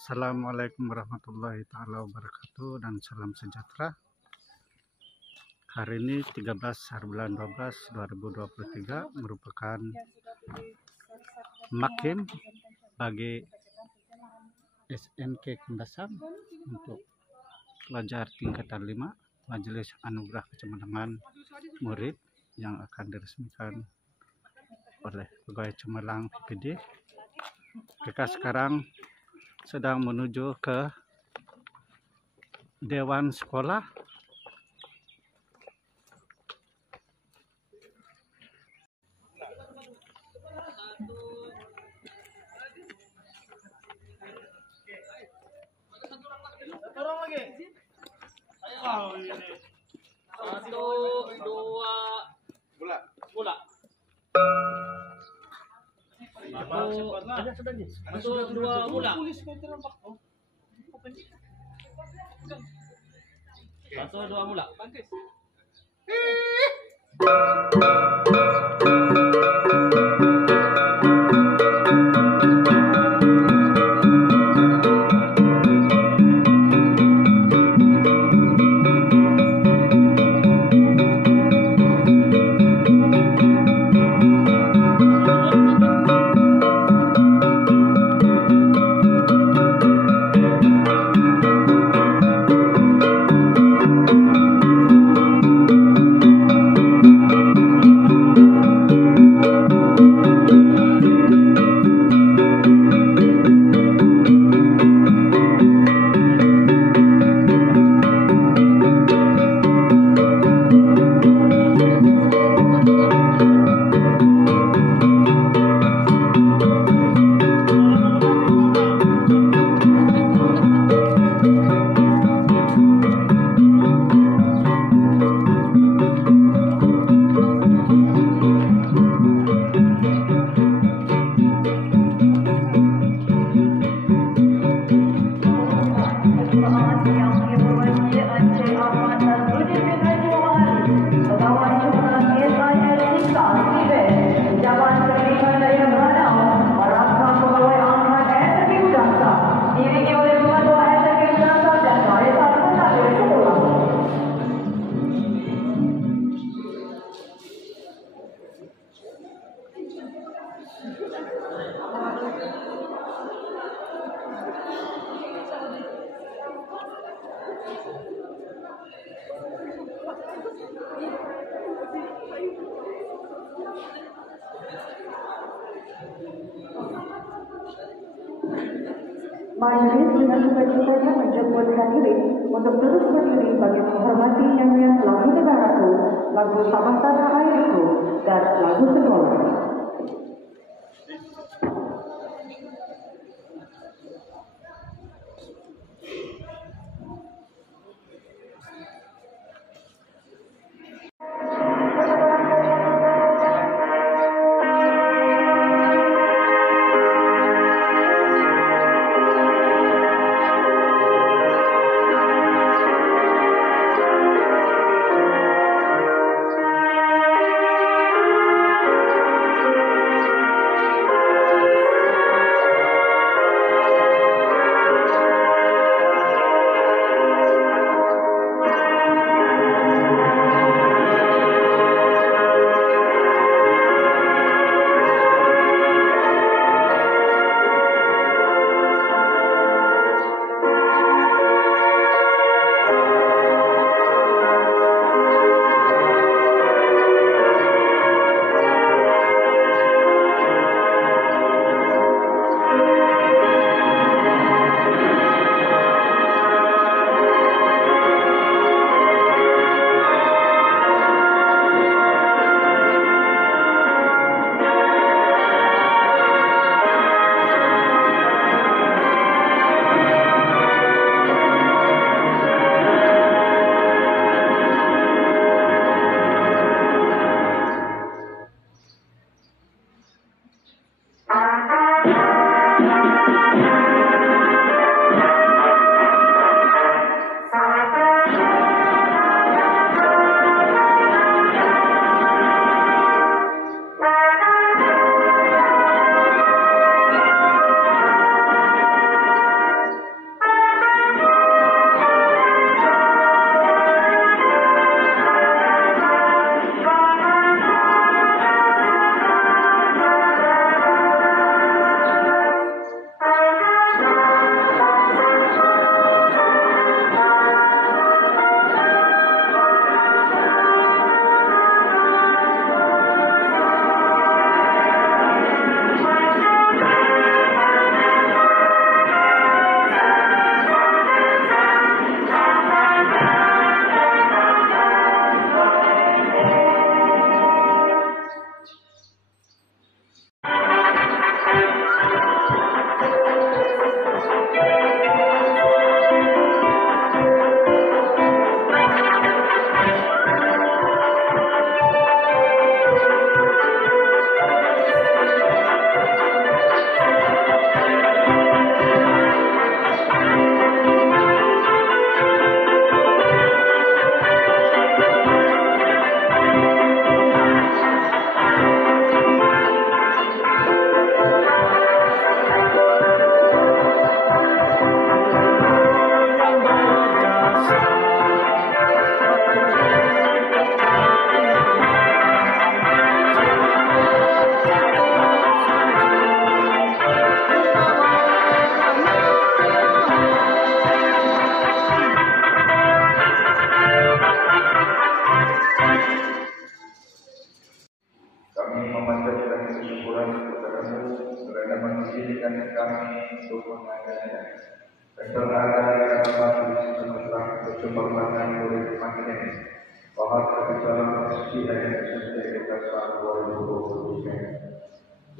Assalamualaikum warahmatullahi taala wabarakatuh dan salam sejahtera. Hari ini 13 hari bulan 12 2023 merupakan makin bagi SNK Kundasan untuk pelajar tingkatan 5 Majelis Anugerah Kecemerlangan Murid yang akan diresmikan oleh Pegawai Cemerlang PPD. Mereka sekarang sedang menuju ke Dewan Sekolah. Satu, dua, bola. Satu, dua, bola. Satu, dua, bola. Majelis dengan sukacitanya menjemput hadirin untuk terus berdiri bagi menghormati nyanyian lagu negaraku, lagu Sabah Tanah Airku, dan lagu sekolah.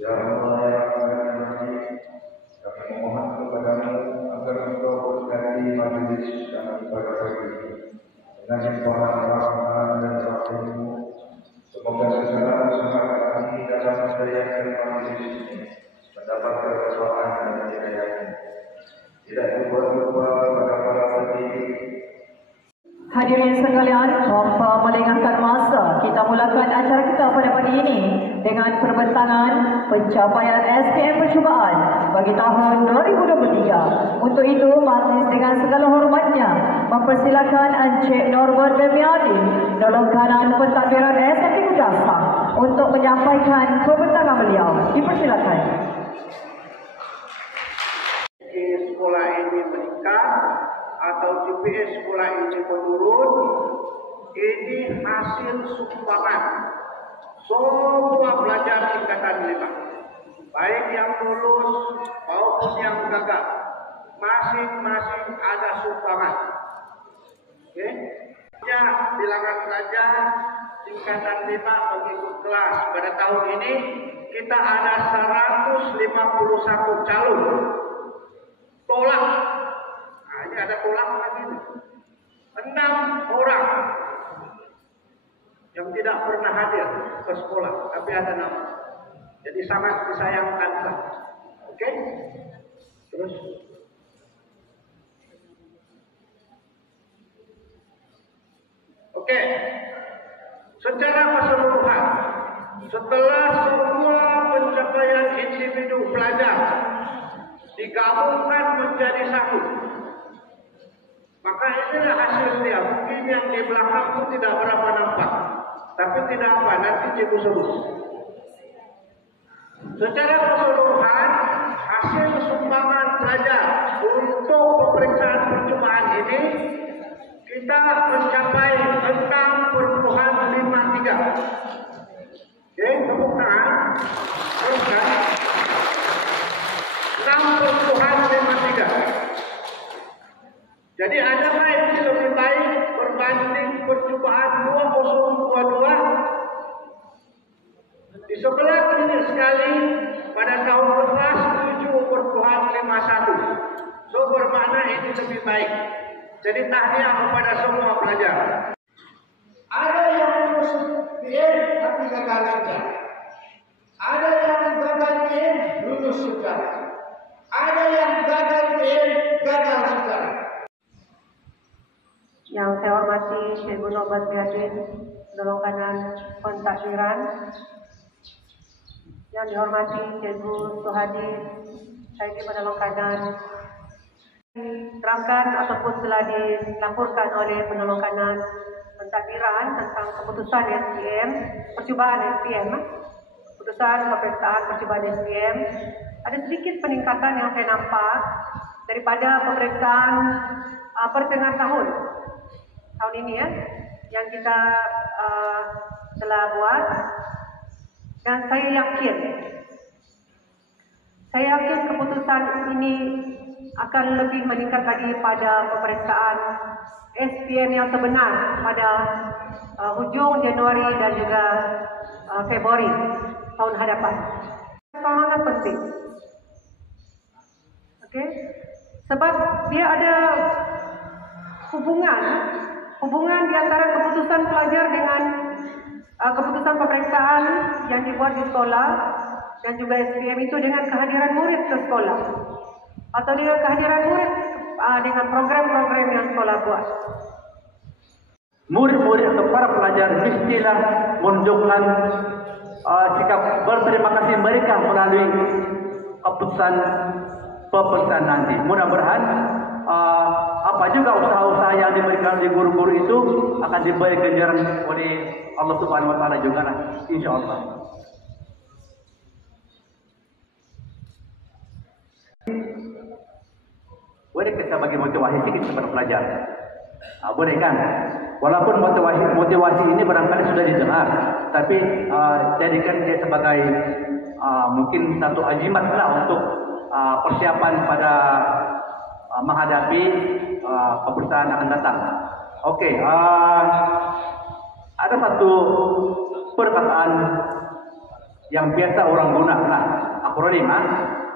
Ya Allah, ya Rahman, kami memohon kepadamu agar Engkau berkati majelis kami pada pagi ini dengan limpahan rahmat dan rahmat-Mu. Semoga segala usaha kami dalam menjayakan majelis ini mendapat keberkahan dan hidayah-Mu. Tidak lupa pada para pendidik. Hadirin sekalian, tanpa melengahkan masa, kita mulakan acara kita pada pagi ini dengan perbentangan pencapaian SPM percubaan bagi tahun 2023. Untuk itu, majlis dengan segala hormatnya mempersilakan Encik Norbert Bemiadi, nolong kanan pentadbiran SMK Kudasang, untuk menyampaikan perbentangan beliau. Dipersilakan. Sekolah ini meningkat atau GPS sekolah ini menurun, ini hasil sumbangan semua pelajar tingkatan 5, baik yang lulus maupun yang gagal, masing-masing ada sumbangan. Oke, ya, bilangan pelajar tingkatan 5 mengikut kelas pada tahun ini kita ada 151 calon. Tolak. Nah, ini ada tolak lagi. 6 orang yang tidak pernah hadir ke sekolah, tapi ada nama. Jadi sangat disayangkan. Oke? Terus. Oke. Secara keseluruhan, setelah semua pencapaian individu pelajar digabungkan menjadi satu, maka inilah hasilnya. Mungkin yang di belakang itu tidak berapa nampak, tapi tidak apa, nanti cikgu sebut. Secara keseluruhan, hasil sumbangan pelajar untuk pemeriksaan percobaan ini kita mencapai 6,53. Oke, tepuk tangan. Teruskan. 6,53. Jadi adakah ini lebih baik berbanding percobaan 2022? Di sebelah kiri sekali pada tahun lepas 7,51. So bermakna ini lebih baik. Jadi tahniah kepada semua pelajar. Ada yang lulus PM tapi gagal sejarah. Ada yang gagal PM lulus sejarah. Ada yang gagal PM gagal sejarah. Yang saya hormati Cikgu Norbert Bemiadi, penolong kanan pentadbiran. Yang dihormati Cikgu Suhadi, saya di penolong kanan. Diterangkan ataupun telah dilaporkan oleh penolong kanan pentadbiran tentang keputusan SPM, percubaan SPM, keputusan pemeriksaan percubaan SPM. Ada sedikit peningkatan yang saya nampak daripada pemeriksaan pertengahan tahun ini ya, yang kita telah buat, dan saya yakin keputusan ini akan lebih meningkat lagi pada pemeriksaan SPM yang sebenar pada hujung Januari dan juga Februari tahun hadapan. Sangat penting. Okey? Sebab dia ada hubungan di antara keputusan pelajar dengan keputusan pemeriksaan yang dibuat di sekolah dan juga SPM itu dengan kehadiran murid ke sekolah atau dengan kehadiran murid dengan program-program yang sekolah buat. Murid-murid atau para pelajar mestilah menunjukkan sikap berterima kasih mereka melalui keputusan pemeriksaan nanti. Mudah-mudahan apa juga usaha-usaha yang diberikan oleh guru-guru itu akan diberi ganjaran oleh Allah Subhanahu Wa Taala juga, insya-Allah. Boleh kita bagi motivasi sedikit kepada pelajar? Boleh kan? Walaupun motivasi ini barangkali sudah didengar, tapi jadikan dia sebagai mungkin satu ajimat lah untuk persiapan pada menghadapi pemeriksaan akan datang. Okey, ada satu perkataan yang biasa orang gunakan akronim,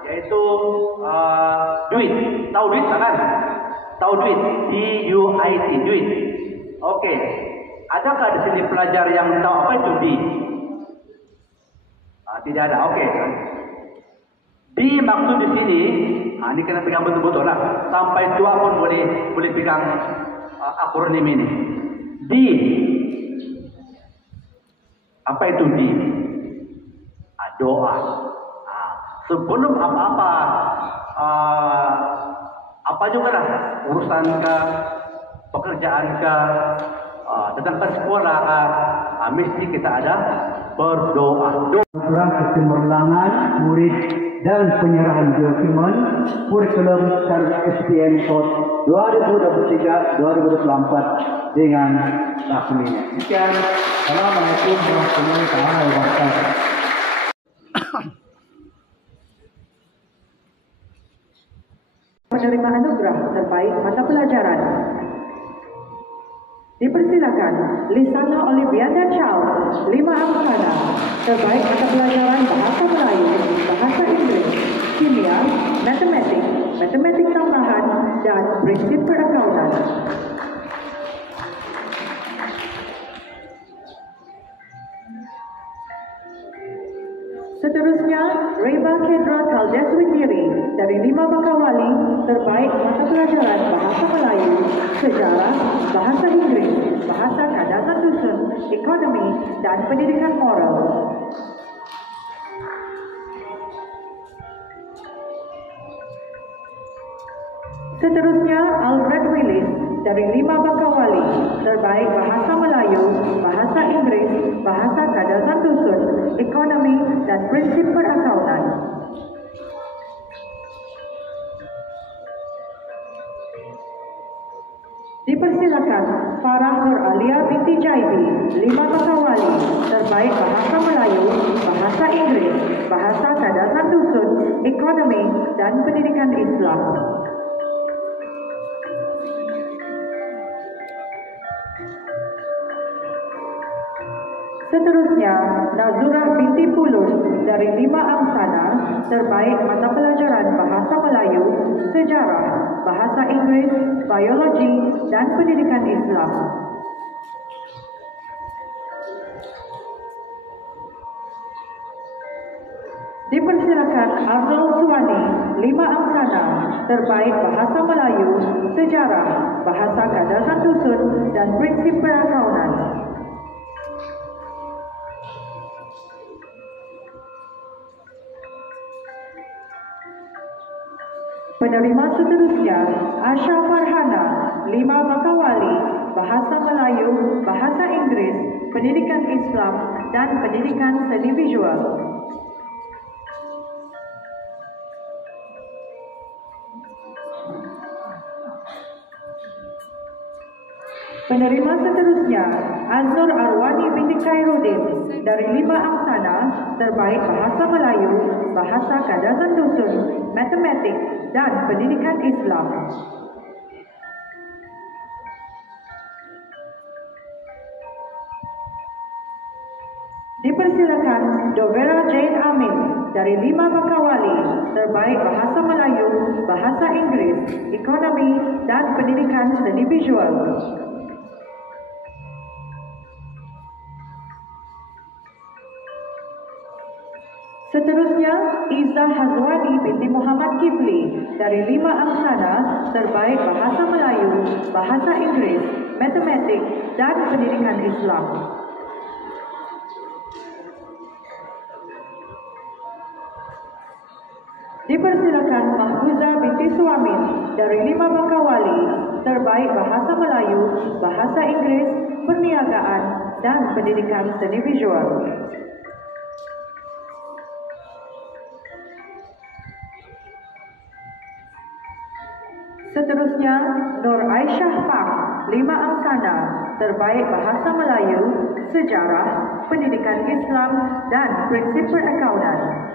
yaitu duit. Tahu duit kan? Tahu duit, DUIT, duit. Okey, adakah di sini pelajar yang tahu apa itu D? Tidak ada. Okey. D maksud di sini, ini kena pegang betul-betul lah. Sampai tua pun boleh pegang akronim ini. D. Apa itu D? Doa. Sebelum apa-apa, apa juga lah, urusan ke, pekerjaan ke, datang ke sekolah ke, mesti kita ada berdoa. Surat kecemerlangan murid dan penyerahan dokumen kurikulum dan SPM Code 2023-2024 dengan resminya. Sekian. Assalamualaikum warahmatullahi wabarakatuh. Penerima anugerah terbaik mata pelajaran. Dipersilakan Lisana Oliviana Chow, 5 angsana, terbaik mata pelajaran Bahasa Melayu, Bahasa Inggeris, Kimia, Matematik Tambahan, dan Prinsip Perakaunan. Seterusnya, Reba Kedra Kaldeswitiri dari 5 Bakawali, terbaik mata pelajaran Bahasa Melayu, Sejarah, Bahasa Inggris, Bahasa Kadazan Dusun, Ekonomi, dan Pendidikan Moral. Seterusnya, Alfred Willis dari 5 Bakawali, terbaik Bahasa Melayu, Bahasa Inggris, Bahasa Kadazan Dusun, Ekonomi, dan Prinsip Perakaunan. Dipersilakan Farah Nur Alia binti Jaibi, 5 Bakawali, terbaik Bahasa Melayu, Bahasa Inggris, Bahasa Kadazan Dusun, Ekonomi, dan Pendidikan Islam. Seterusnya, Nazurah binti Pulus dari 5 angsana, terbaik mata pelajaran Bahasa Melayu, Sejarah, Bahasa Inggris, Biologi, dan Pendidikan Islam. Dipersilakan Arnold Suwani, 5 angsana, terbaik Bahasa Melayu, Sejarah, Bahasa Kadazan Dusun, dan Prinsip Perakaunan. Penerima seterusnya, Asha Farhana, 5 Bakawali, Bahasa Melayu, Bahasa Inggris, Pendidikan Islam, dan Pendidikan Seni Visual. Penerima seterusnya, Azur Arwani binti Khairuddin dari 5 angsana, terbaik Bahasa Melayu, Bahasa Kadazan Dusun, Matematik, dan Pendidikan Islam. Dipersilakan Dovera Jane Amin dari 5 Bakawali, terbaik Bahasa Melayu, Bahasa Inggris, Ekonomi, dan Pendidikan Seni Visual. Seterusnya, Iza Hazwani binti Muhammad Kifli dari 5 angsana, terbaik Bahasa Melayu, Bahasa Inggris, Matematik, dan Pendidikan Islam. Dipersilakan Mahfuza binti Suamin dari 5 Bakawali, terbaik Bahasa Melayu, Bahasa Inggris, Perniagaan, dan Pendidikan Seni Visual. Seterusnya, Nur Aisyah Pang, 5 angsana, terbaik Bahasa Melayu, Sejarah, Pendidikan Islam, dan Prinsip Perakaunan.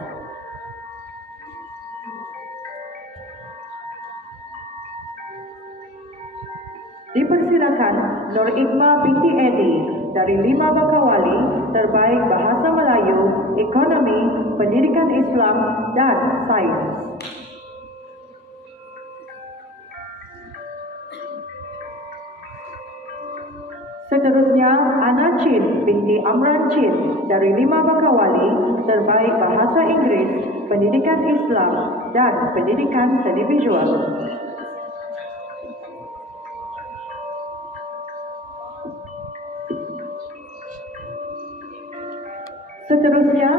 Dipersilakan Nur Ikma binti Edi dari 5 Bakawali, terbaik Bahasa Melayu, Ekonomi, Pendidikan Islam dan Sains. Seterusnya, Ana Chin binti Amran Chin dari 5 Bakawali, terbaik Bahasa Inggris, Pendidikan Islam dan Pendidikan Seni Visual. Seterusnya,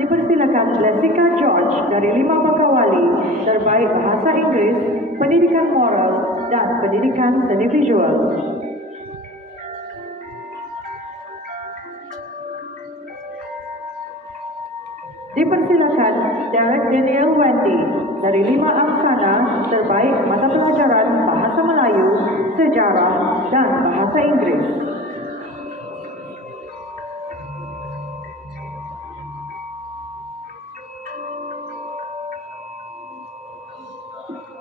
dipersilakan Jessica George dari 5 Bakawali, terbaik Bahasa Inggris, Pendidikan Moral dan Pendidikan Seni Visual. Dipersilakan Derek Daniel Wendy dari 5 Angsana, terbaik mata pelajaran Bahasa Melayu, Sejarah dan Bahasa Inggris.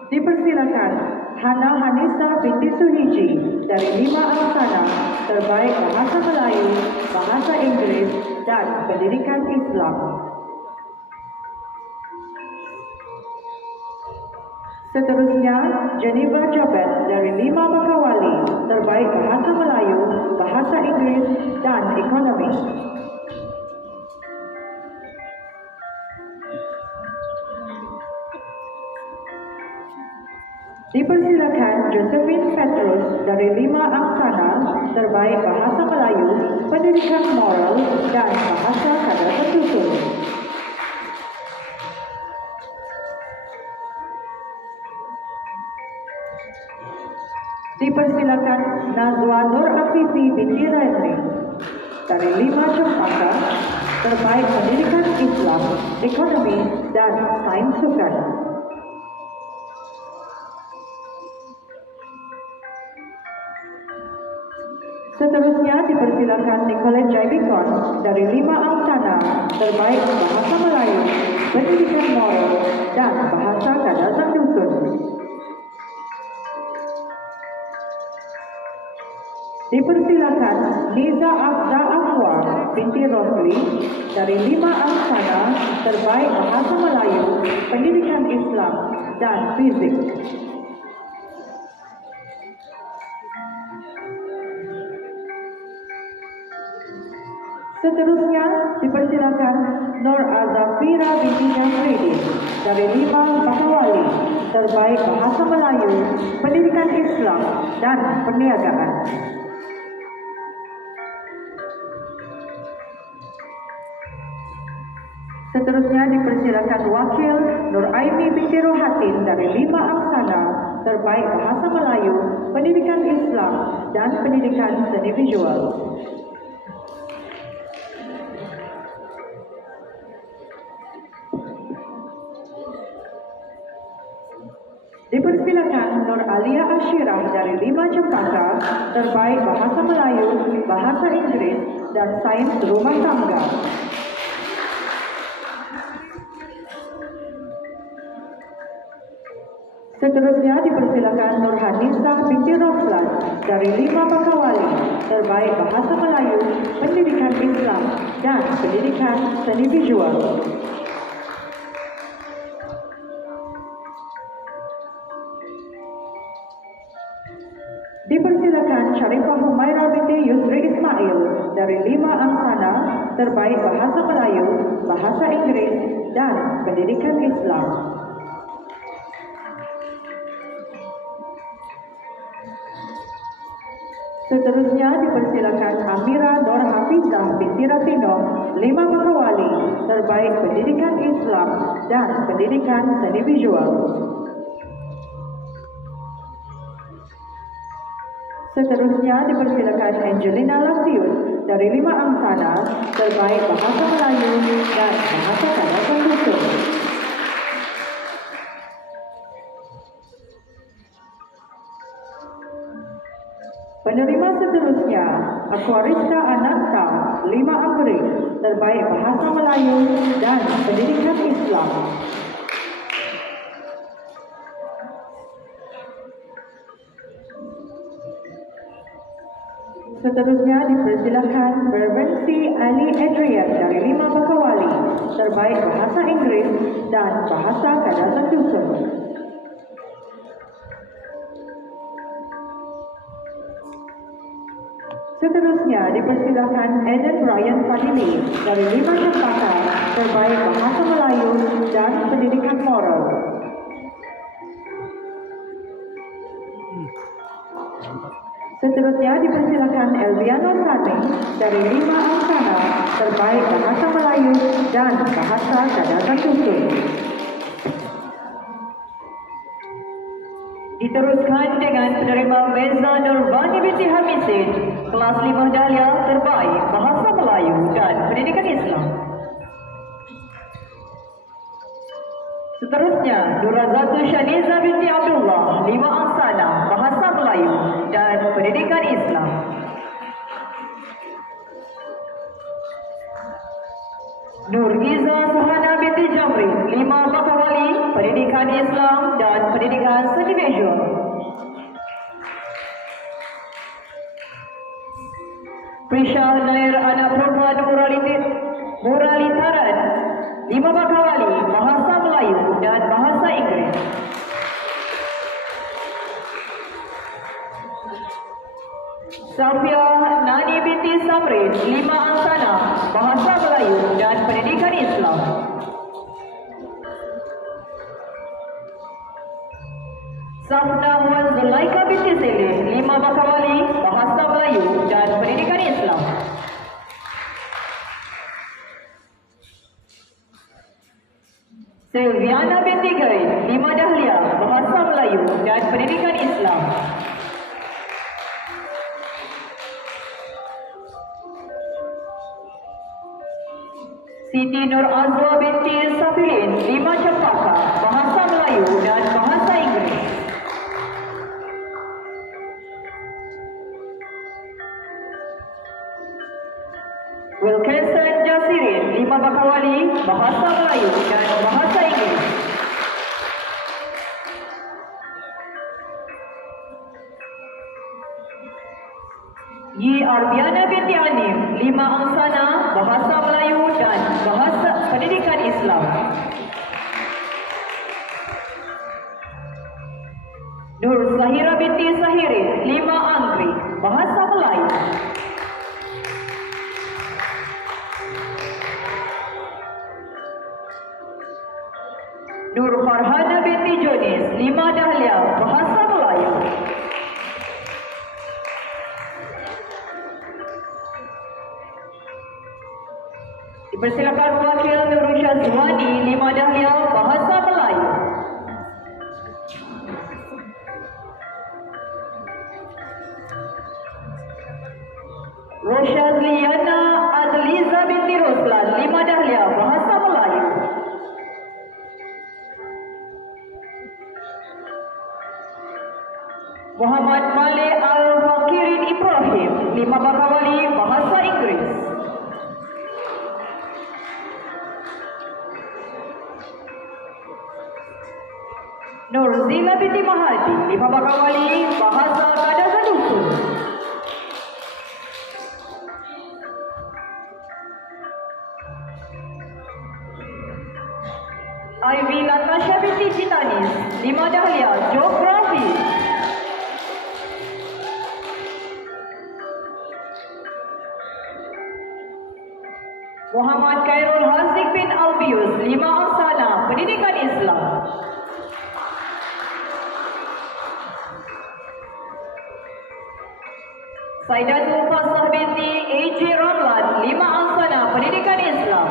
Dipersilakan Hana Hanisa binti Suhiji dari 5 Angsana, terbaik Bahasa Melayu, Bahasa Inggris dan Pendidikan Islam. Seterusnya, Geneva Jabet dari 5 Bakawali, terbaik Bahasa Melayu, Bahasa Inggris dan Ekonomi. Dipersilakan Josephine Petrus dari 5 Angsana, terbaik Bahasa Melayu, Pendidikan Moral dan Bahasa Kada Tersusun. Dipersilakan Nazwa Nur Afifi binti Raini dari 5 Cempaka, terbaik Pendidikan Islam, Ekonomi dan Sains Sukan. Seterusnya dipersilakan Nicolette Jaibikon dari 5 Angsana, terbaik Bahasa Melayu, Pendidikan Moral dan Bahasa Kadazan Dusun. Dipersilakan Niza Afza Afwar binti Rosli dari 5 Angsana, terbaik Bahasa Melayu, Pendidikan Islam dan Fizik. Seterusnya dipersilakan Nur Azafira binti Jamridi dari 5 Bakawali, terbaik Bahasa Melayu, Pendidikan Islam dan Perniagaan. Seterusnya dipersilakan Wakil Nur Aini binti Rohatin dari 5 Angsana, terbaik Bahasa Melayu, Pendidikan Islam dan Pendidikan Seni Visual. Dipersilakan Nur Alia Ashirah dari 5 Cempaka, terbaik Bahasa Melayu, Bahasa Inggris dan Sains Rumah Tangga. Seterusnya dipersilakan Nur Hanisah binti Roslan dari 5 Bakawali, terbaik Bahasa Melayu, Pendidikan Islam dan Pendidikan Seni Visual. Dipersilakan Syarifah Humaira binti Yusri Ismail dari 5 Angsana, terbaik Bahasa Melayu, Bahasa Inggris dan Pendidikan Islam. Seterusnya dipersilakan Amira Nur Hafizah binti Ratino, 5 Bakawali, terbaik Pendidikan Islam dan Pendidikan Seni Visual. Seterusnya dipersilakan Angelina Lasius dari 5 Angsana, terbaik Bahasa Melayu dan Bahasa Kadazan Dusun. Penerima seterusnya, Aquarista Ananta, 5 April, terbaik Bahasa Melayu dan Pendidikan Islam. Seterusnya dipersilakan Berbensi Ali Adrian dari 5 Bakawali, terbaik bahasa Inggris dan bahasa Kadazan Dusun. Seterusnya dipersilakan Eden Ryan Fadili dari 5 Cempaka, terbaik bahasa Melayu dan pendidikan moral. Seterusnya dipersilakan Elviano Sani dari 5 Angsana, terbaik bahasa Melayu dan bahasa Kadazan Dusun. Diteruskan dengan penerima Meza Nurvani binti Hamisin, kelas 5 Dahlia, terbaik bahasa Melayu dan pendidikan Islam. Seterusnya, Nurazatu Shaniza binti Abdullah, 5 Angsana, bahasa Melayu dan pendidikan Islam. Nuriza Suhana binti Jamri, 5 Bakawali, pendidikan Islam dan pendidikan seni visual. Prisha Nair anak perempuan Muralitaran, 5 Bakawali, bahasa Melayu dan bahasa Inggeris. Safia Nani binti Samrin, 5 Angsana, bahasa Melayu dan pendidikan Islam. Safna Wan Zulaika binti Seleh, 5 Bakawali, bahasa Melayu dan pendidikan Islam. Silviana binti Gai, 5 Dahlia, bahasa Melayu dan pendidikan Islam. Siti Nur Azwa binti Safilin, 5 Cempaka, bahasa Melayu dan bahasa Inggeris. Wilkinson Jasirin, 5 Bakawali, bahasa Melayu dan bahasa Inggeris. Yi Arbiana binti Anim, 5 Angsana, bahasa Melayu dan bahasa pendidikan Islam. Nur Zahira binti Zahirin, 5 Angkri, bahasa Melayu. Nur Farhana binti Jonis, 5 Dahlia, bahasa Melayu. Dipersilakan wakil Nurusha Zuhani, 5 Dahlia, bahasa Melayu. Roshadliana Adliza binti Roslan, 5 Dahlia, bahasa Melayu. Muhammad Malik Al-Fakirin Ibrahim, 5 Bakawali, bahasa Inggeris. Nurzila binti Mahadi, 5 Bakawali, bahasa Kadazan Dusun. Ivy Natasha binti Citanis, 5 Dahlia, Geografi. Muhammad Khairul Haziq bin Albius, 5 Angsana, pendidikan Islam. Saidatul Fasah binti A.J. Ramlan, 5 Angsana, pendidikan Islam.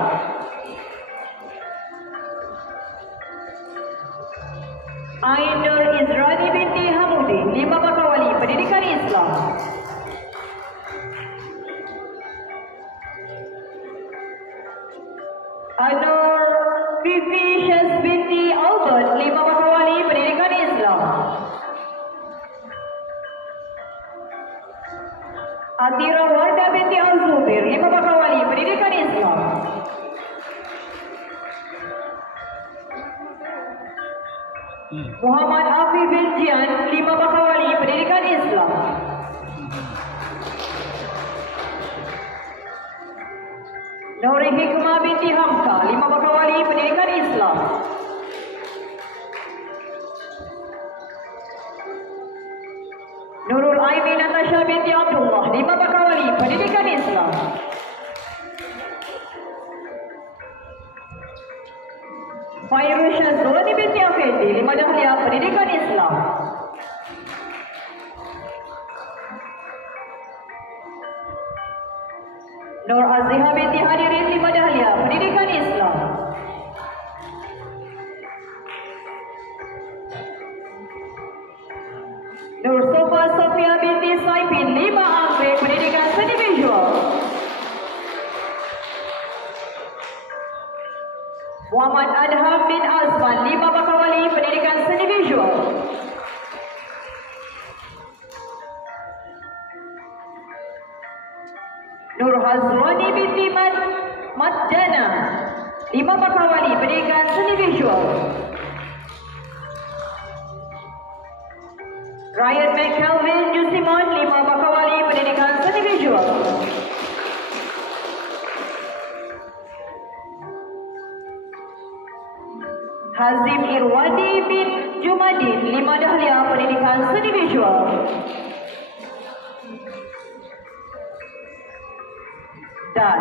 Ainur Izrani binti Hamudi, 5 Bakawali, pendidikan Islam. Anur Fifi Syaz binti Albert, 5 Bakawali, pendidikan Islam. Atira Warda binti Al-Zubir, 5 Bakawali, pendidikan Islam. Muhammad Afif bin Jian, 5 Bakawali, pendidikan Islam. Nur Hikmah binti Hamka, 5 Bakawali Pendidikan Islam. Nurul Aini Natasha binti Abdullah, 5 Bakawali Pendidikan Islam. Fairul Syazwani binti Afendi, 5 Dahlia Pendidikan Islam. Nur Aziha binti Hadirin, 5 Dahlia Pendidikan Islam. Nur Sofa Sofia binti Saipin, 5 Anggrek Pendidikan Seni Visual. Muhammad Adham bin Azman, 5 Bakawali Pendidikan Seni Visual. Nur Hazwani binti Madjana, 5 Bakawali Pendidikan Seni Visual. Ryan McKelvin Jusimon, 5 Bakawali Pendidikan Seni Visual. Hazim Irwadi bin Jumadin, 5 Dahlia Pendidikan Seni Visual. Dan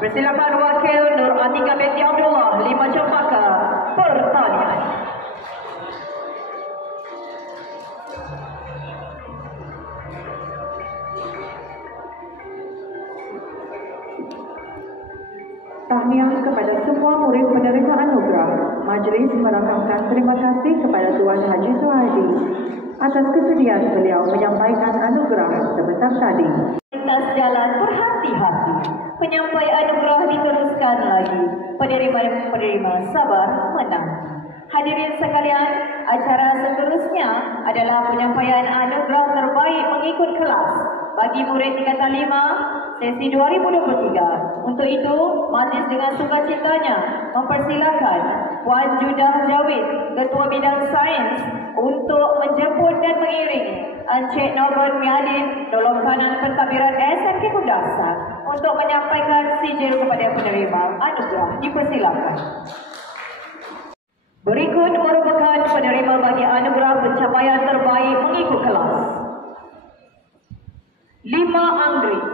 persilakan wakil Nur Atika binti Abdullah, 5 Cempaka Pertanian. Tahniah kepada semua murid penerima anugerah. Majlis merakamkan terima kasih kepada Tuan Haji Suhaidi atas kesediaan beliau menyampaikan anugerah sebentar tadi. Lintas jalan berhati-hati. Penyampaian anugerah diteruskan lagi. Penerima sabar menanti. Hadirin sekalian, acara seterusnya adalah penyampaian anugerah terbaik mengikut kelas bagi murid tingkatan 5 sesi 2023. Untuk itu, majlis dengan sukacitanya mempersilakan Puan Judah Jawid, Ketua Bidang Sains, untuk menjemput dan mengiringi Encik Norbert Miadin, Nolong Kanan Pentadbiran SMK Kundasar untuk menyampaikan sijil kepada penerima anugerah. Dipersilakan. Berikut merupakan penerima bagi anugerah pencapaian terbaik mengikut kelas. 5 Anggrek.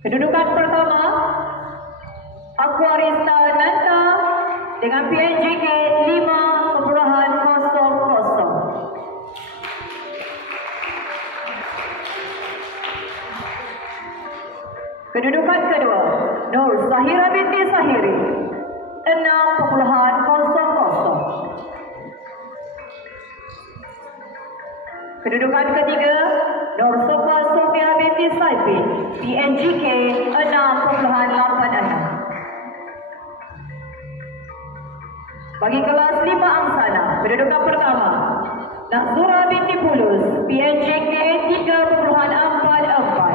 Kedudukan pertama, Aquarista Nanta dengan PNJK 5,00. Kedudukan kedua, Nur Zahira binti Zahiri 6,00. Kedudukan ketiga, Nur Sofa Sofia binti Saipin, PNJK 6,86. Bagi kelas 5 Angsana, kedudukan pertama, Nazura binti Pulus, PNJK 3,44.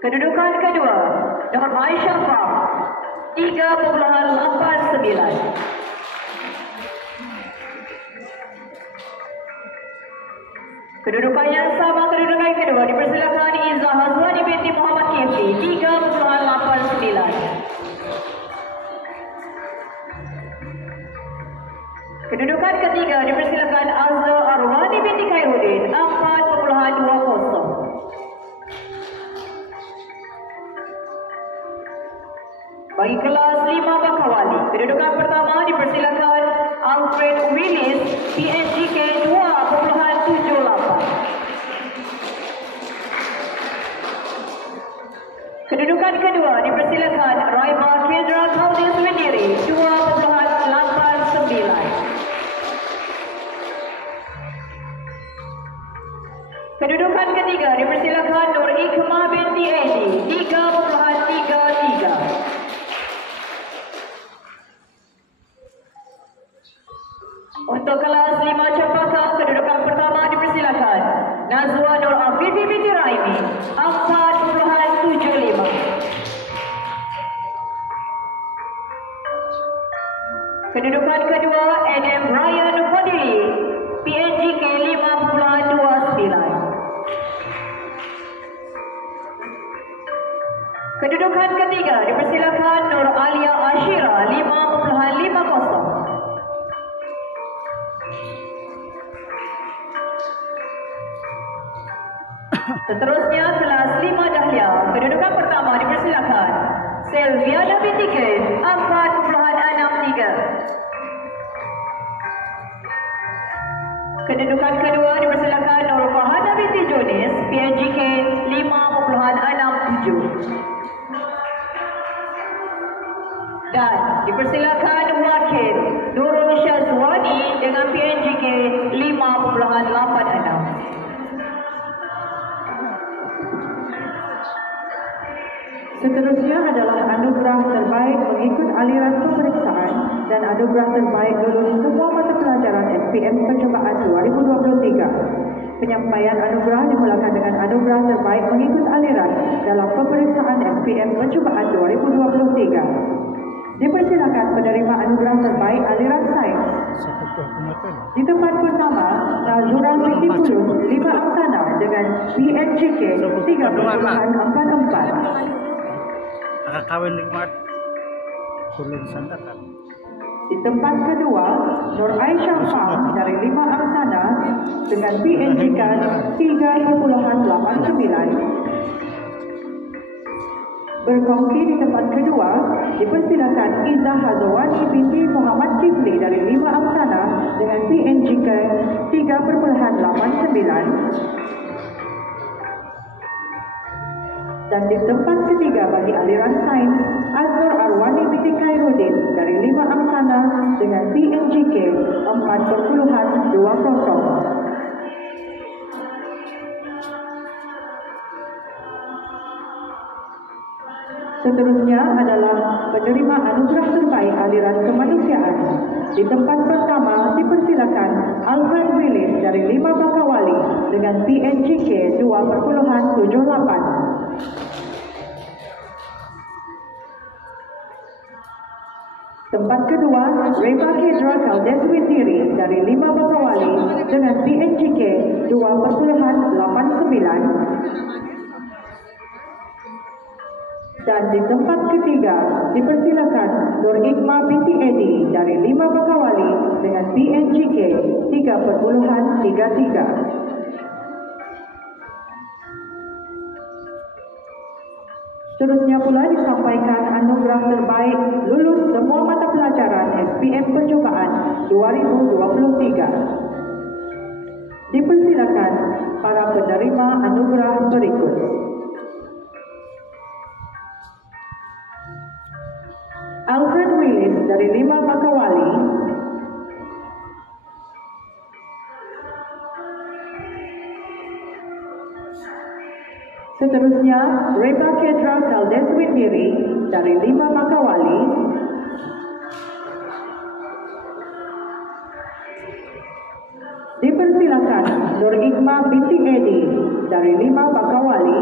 Kedudukan kedua, Nur Aisyah Fah, 3,89. Kedudukan yang sama, kedudukan kedua, dipersilakan Izzah Hazwani binti Muhammad Kifli, 3,89. Kedudukan ketiga, dipersilakan Azza Arwani binti Khairuddin, 4,20. Bagi kelas 5 Bakawali, kedudukan pertama dipersilakan Alfred Willis, PNJK 2,78. Kedudukan kedua dipersilakan Raiba Kendra Kaudis Wendiri, 2,89. Kedudukan ketiga dipersilakan Nur Hikmah binti Edi, 3,33. Untuk kelas 5 Cempaka, kedudukan pertama dipersilakan Nazwa Nur Afifi binti Raimi, 4,75. Kedudukan kedua, Adam Ryan Fadili, PNJK 5,29. Kedudukan ketiga dipersilakan Nur Alia Ashira 5.50. Seterusnya kelas 5 Dahlia. Kedudukan pertama dipersilakan Selviana binti Ken 4.63. Kedudukan kedua dipersilakan Nur Fahana binti Junis PNGK 5.67. Dan dipersilakan wakil Nurul Syazwani dengan PNGK 5.86. Seterusnya adalah anugerah terbaik mengikut aliran pemeriksaan dan anugerah terbaik lulus semua mata pelajaran SPM Percubaan 2023. Penyampaian anugerah dimulakan dengan anugerah terbaik mengikut aliran dalam pemeriksaan SPM Percubaan 2023. Dipersilakan penerima anugerah terbaik aliran sains. Di tempat pertama, Nazura binti Puluh 5 angsana dengan PNGK 3.44. Kakawin nikmat kulit santakan. Di tempat kedua, Nur Aisyah Fang dari 5 angsana dengan PNGK 3.89. Berkongsi di tempat kedua, dipersilakan Izzah Hazawani binti Muhammad Kifli dari 5 angsana dengan PNGK 3.89. Dan di tempat ketiga bagi aliran sains, Azhar Arwani binti Khairuddin dari 5 angsana dengan PNGK 4.20. Seterusnya adalah penerima anugerah terbaik aliran kemanusiaan. Di tempat pertama dipersilakan Alfred Willis dari 5 Bakawali dengan PNGK 2.78. Tempat kedua, Reba Kedra Kaldeswindiri dari 5 Bakawali dengan PNGK 2.89. Dan di tempat ketiga, dipersilakan Nur Ikma binti Edi dari 5 Bakawali dengan PNGK 3.33. Seterusnya pula disampaikan anugerah terbaik lulus semua mata pelajaran SPM Percubaan 2023. Dipersilakan para penerima anugerah berikut. Alfred Willis dari 5 Bakawali. Seterusnya, Reba Kedra Kaldeswindiri dari 5 Bakawali. Dipersilakan Nur Ikma binti Edi dari 5 Bakawali.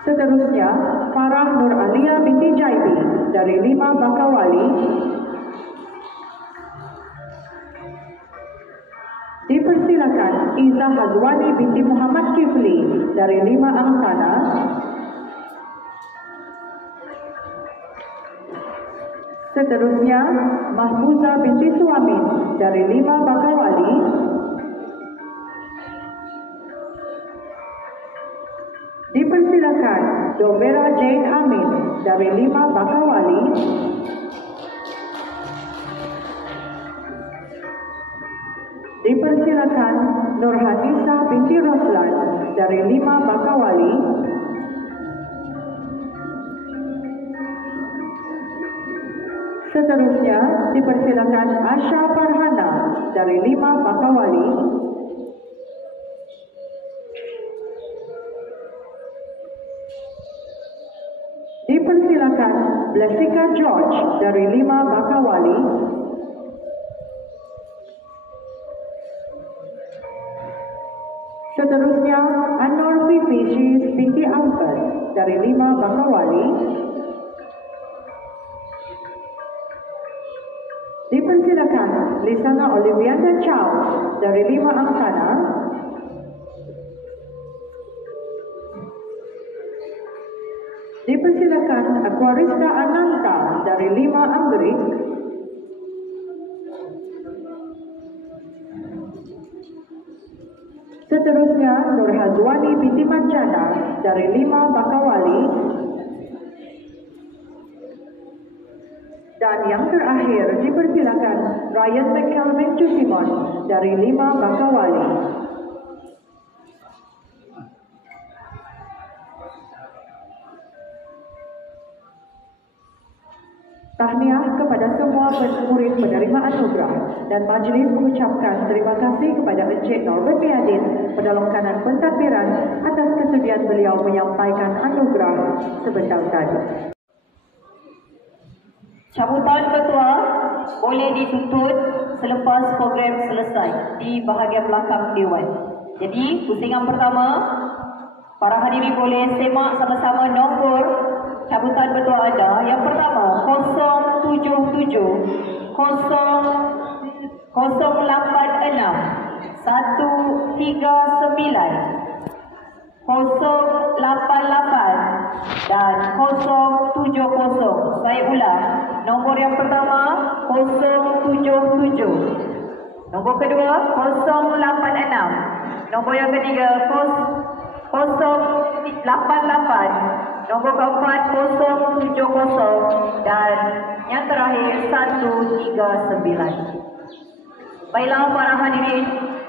Seterusnya, Farah Nur Alia binti Jaibi dari 5 Bakawali. Dipersilakan Izzah Hazwani binti Muhammad Kifli dari 5 angsana. Seterusnya, Mahfuzah binti Suamin dari 5 Bakawali. Dipersilakan Dobera Jane Amin dari 5 Bakawali. Dipersilakan Nurhanisa binti Roslan dari 5 Bakawali. Seterusnya dipersilakan Asha Farhana dari 5 Bakawali. Dipersilakan Blessika George dari 5 Bakawali. Seterusnya Anwar Fifi binti Alfred dari 5 Bakawali. Dipersilakan Lisana Oliviana Chow dari 5 angsana. dipersilakan Aquarista Ananta dari 5 Anggerik. Seterusnya Nur Hazwani binti Mancana dari 5 Bakawali. Dan yang terakhir dipersilakan Ryan McKelvin Cusimon dari 5 Bakawali. Tahniah kepada semua murid penerima anugerah dan majlis mengucapkan terima kasih kepada Encik Norbert Miadin, Pendalung Kanan Pentadbiran atas kesudian beliau menyampaikan anugerah sebentar tadi. Sambutan ketua boleh dituntut selepas program selesai di bahagian belakang Dewan. Jadi, pusingan pertama, para hadirin boleh semak sama-sama nombor cabutan ketua anda. Yang pertama 077 086 139 088 dan 070. Saya ulang, nombor yang pertama 077, nombor kedua 086, nombor yang ketiga 088, nombor keempat 070 dan yang terakhir 139. Baiklah para hadirin,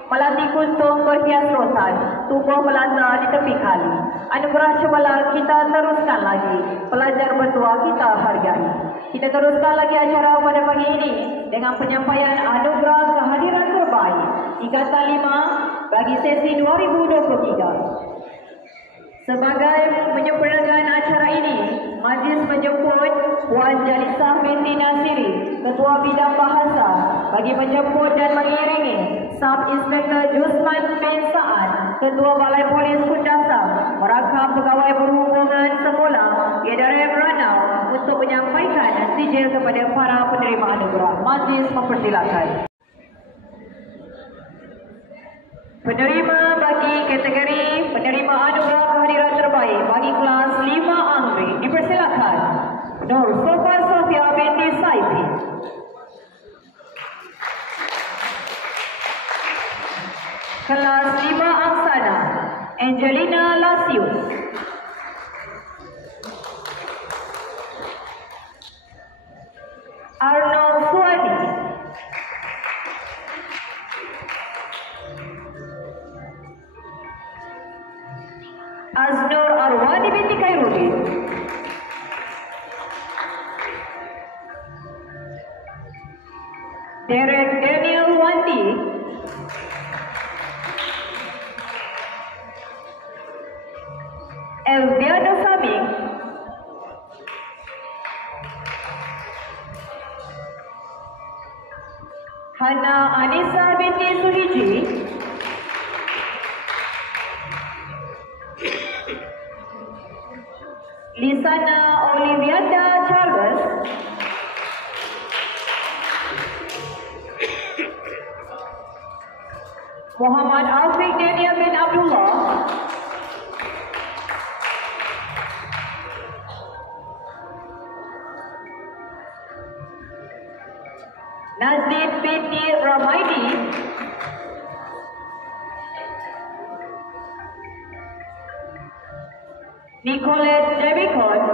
melati kuntum berhias rotan, tubuh melanda di tepi kali. Anugerah cemerlang kita teruskan lagi, pelajar bertua kita hargai. Kita teruskan lagi acara pada pagi ini dengan penyampaian anugerah kehadiran terbaik tingkatan 5 bagi sesi 2023. Sebagai menyempurnakan acara ini, majlis menjemput Puan Jalisah binti Nasiri, Ketua Bidang Bahasa, bagi menjemput dan mengiringi Sub-Inspektor Jusman bin Sa'ad, Ketua Balai Polis Kundasang, merangkap pegawai berhubungan semula Edaran Ranau untuk menyampaikan sijil kepada para penerima anugerah. Majlis mempersilakan. Penerima bagi kategori penerima anugerah kehadiran terbaik bagi kelas 5 Anggerik dipersilakan Nur Sofa Sofia binti Saifi. Kelas 5 Angsana Angelina Lasius. Arnold Suwadi. Aznur Arwani binti Khairuddin. Derek Daniel Wandi. Elviano Saming. Hana Anissa binti Suhiji. Lisana Oliviada Charles. Muhammad Afiq Dania bin Abdullah. Nazib binti Ramaidi. Nicolette Jebicon.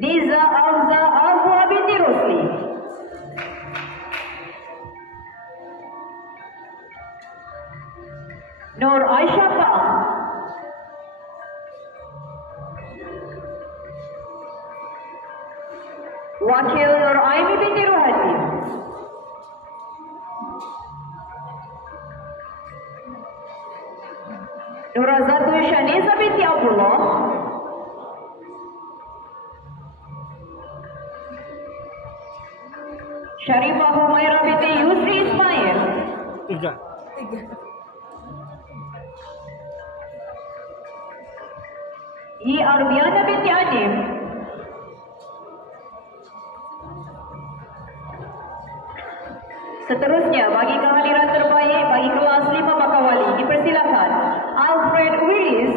Niza Afza Afwa binti Rosli. Nur Aisyah Pang. Wakil Nur Aini binti Ruhadi. Nurazatu Shaniza binti Abdullah. Sharifah Humaira binti Yusri Ismail. Tiga. I Arbiana binti Adim. Seterusnya bagi kehadiran terbaik bagi kelas 5 Bakawali dipersilakan Alfred Willis,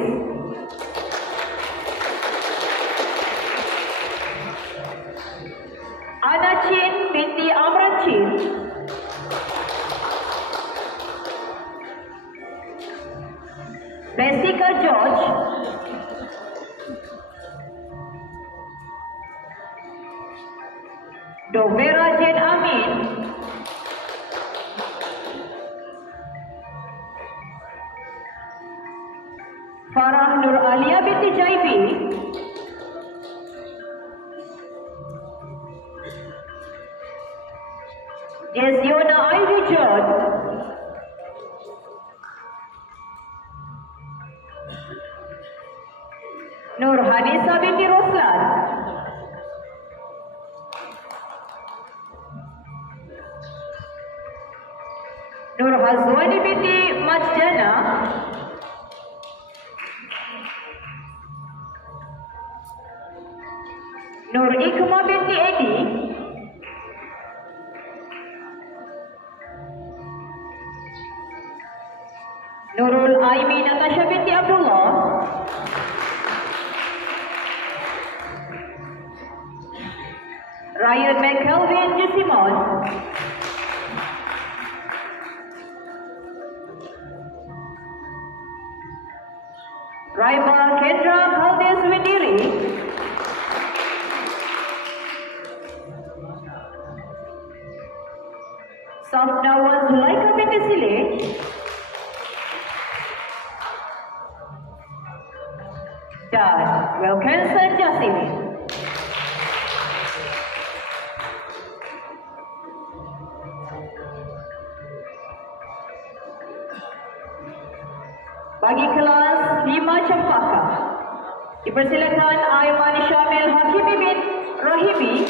Ana Chin binti Amran Chin, Jessica George, Dovera Jen Amin, Farah Nur Alia binti Jaibi, Jesiona Ivy John, Nur Hanisa binti Roslan, Nur Hazwani binti Masjana, Nur Ikma binti Edi, Nurul Aimi Natasha binti Abdullah, Ryan McKelvin Jusimon, Raiba Kendra Kaldes Windiri, Safnawan Zulaika binti Sile, dan Wilkinson Jasmine. Bagi kelas 5 Cempaka, dipersilakan Aiman Syamil Hakimi bin Rahimi,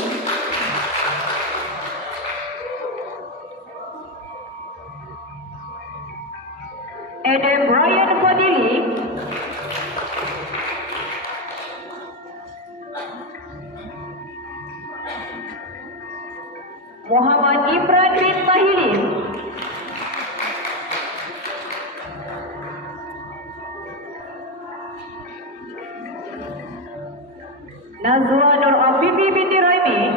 Adam Brian Fadili, Muhammad Ifran bin Mahili, Nazwa Nur Afifi binti Raimi,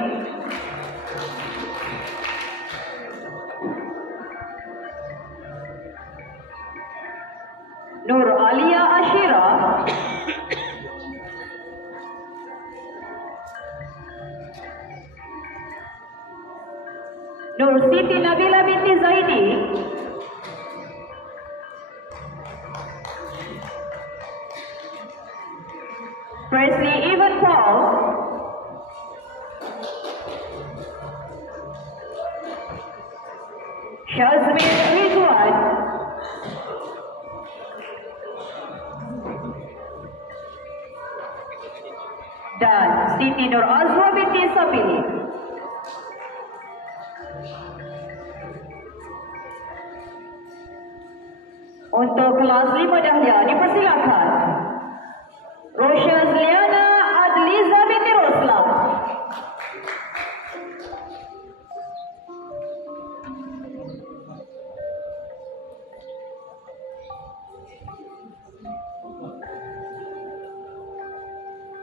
Nur Alia Ashira, Nur Siti Nabila binti Zaidi, Presley Evan Paul, Shazmin Ridwan, dan Siti Nur Azwa binti Sabili. Untuk kelas 5 dahlia dipersilakan Rosyaz Liana Adliza binti Roslan,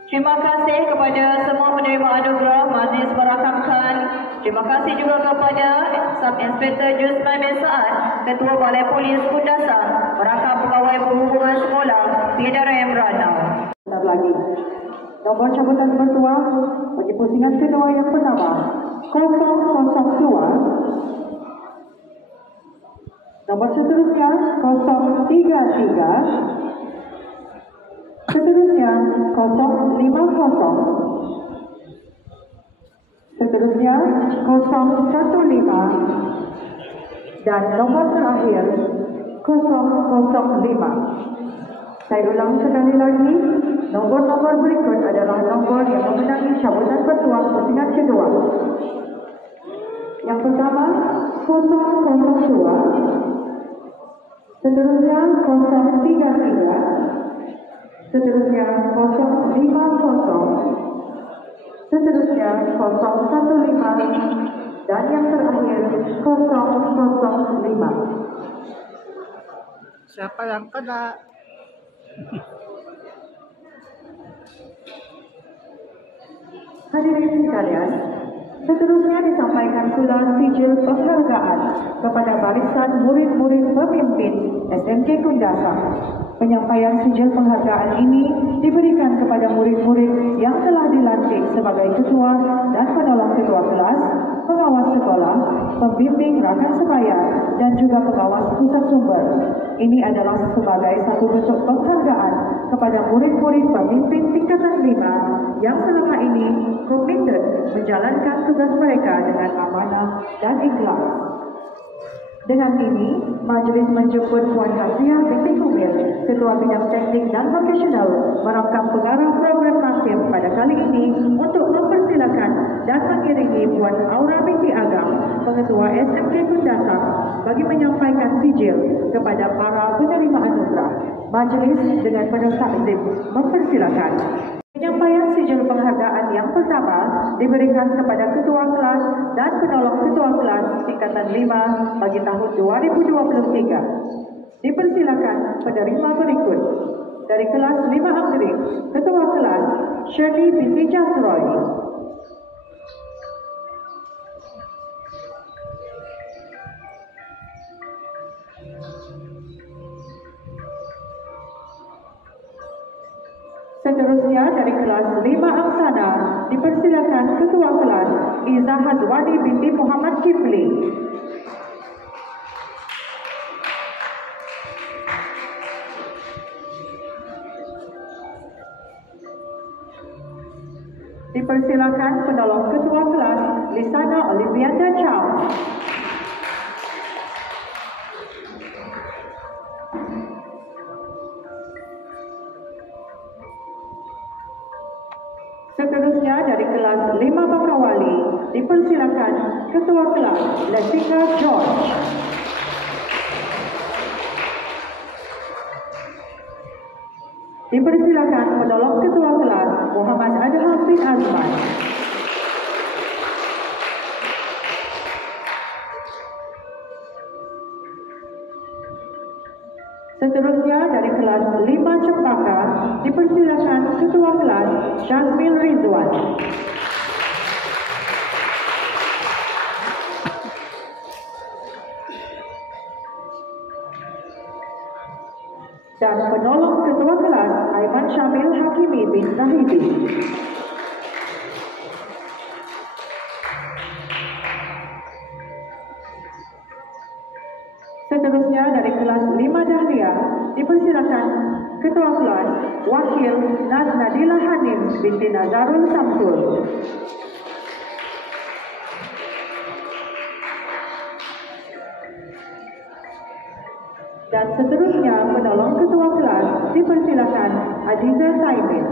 terima kasih kepada semua penerima anugerah Majlis merakamkan. Terima kasih juga kepada Sub-Inspektor Jusman bin Saad, Ketua Balai Polis Kundasang, merakam Pegawai Perhubungan Sekolah PDRM Ranau. Lagi. Nomor cabutan bertua bagi pusingan kedua yang pertama 002. Nomor seterusnya 033. Seterusnya 050. Seterusnya 015. Dan nomor terakhir 005. Saya ulang sekali lagi, nomor-nomor berikut adalah nombor yang memenangi cabutan bertuah pusingan kedua. Yang pertama 002, seterusnya 033, seterusnya 050, seterusnya 015, dan yang terakhir 005. Siapa yang kena? Hadirin sekalian, seterusnya disampaikan pula sijil penghargaan kepada barisan murid-murid pemimpin SMK Kundasang. Penyampaian sijil penghargaan ini diberikan kepada murid-murid yang telah dilantik sebagai ketua dan penolong ketua kelas, pengawas sekolah, pembimbing rakan sebaya, dan juga pengawas pusat sumber. Ini adalah sebagai satu bentuk penghargaan kepada murid-murid pemimpin tingkatan 5 yang selama ini komited menjalankan tugas mereka dengan amanah dan ikhlas. Dengan ini, majlis menjemput Puan Hasiah binti Kumil, Ketua Bidang Teknik dan Vokasional, merangkap pengarah program taklim pada kali ini untuk mempersilakan dan mengiringi Puan Aura binti Agam, Pengetua SMK Kundasang, bagi menyampaikan sijil kepada para penerima anugerah. Majlis dengan penuh takzim mempersilakan. Penyampaian sijil penghargaan yang pertama diberikan kepada Ketua Kelas dan Penolong Ketua Kelas Tingkatan 5 bagi tahun 2023. Dipersilakan penerima berikut. Dari kelas 5 Anggrek, Ketua Kelas Shirley binti Jasroy. Seterusnya dari kelas 5 Angsana dipersilakan Ketua Kelas Izzah Hazwani binti Muhammad Kifli. Dipersilakan penolong Ketua Kelas Lisana Olivianda Chow. Seterusnya dari kelas 5 Bakawali dipersilakan Ketua Kelas Leticia George. Dipersilakan penolong Ketua Kelas Muhammad Adham bin Azman. Seterusnya dari kelas 5 Cempaka dipersilakan Ketua Kelas Syazmil Rizwan. Dan penolong Ketua Kelas Aiman Syamil Hakimi bin Zahidi. Seterusnya dari kelas 5 Dahlia dipersilakan Ketua Kelas Wakil Nadila Hanim binti Nazarul Samsul. Dan seterusnya penolong Ketua Kelas dipersilakan Aziza Saimin.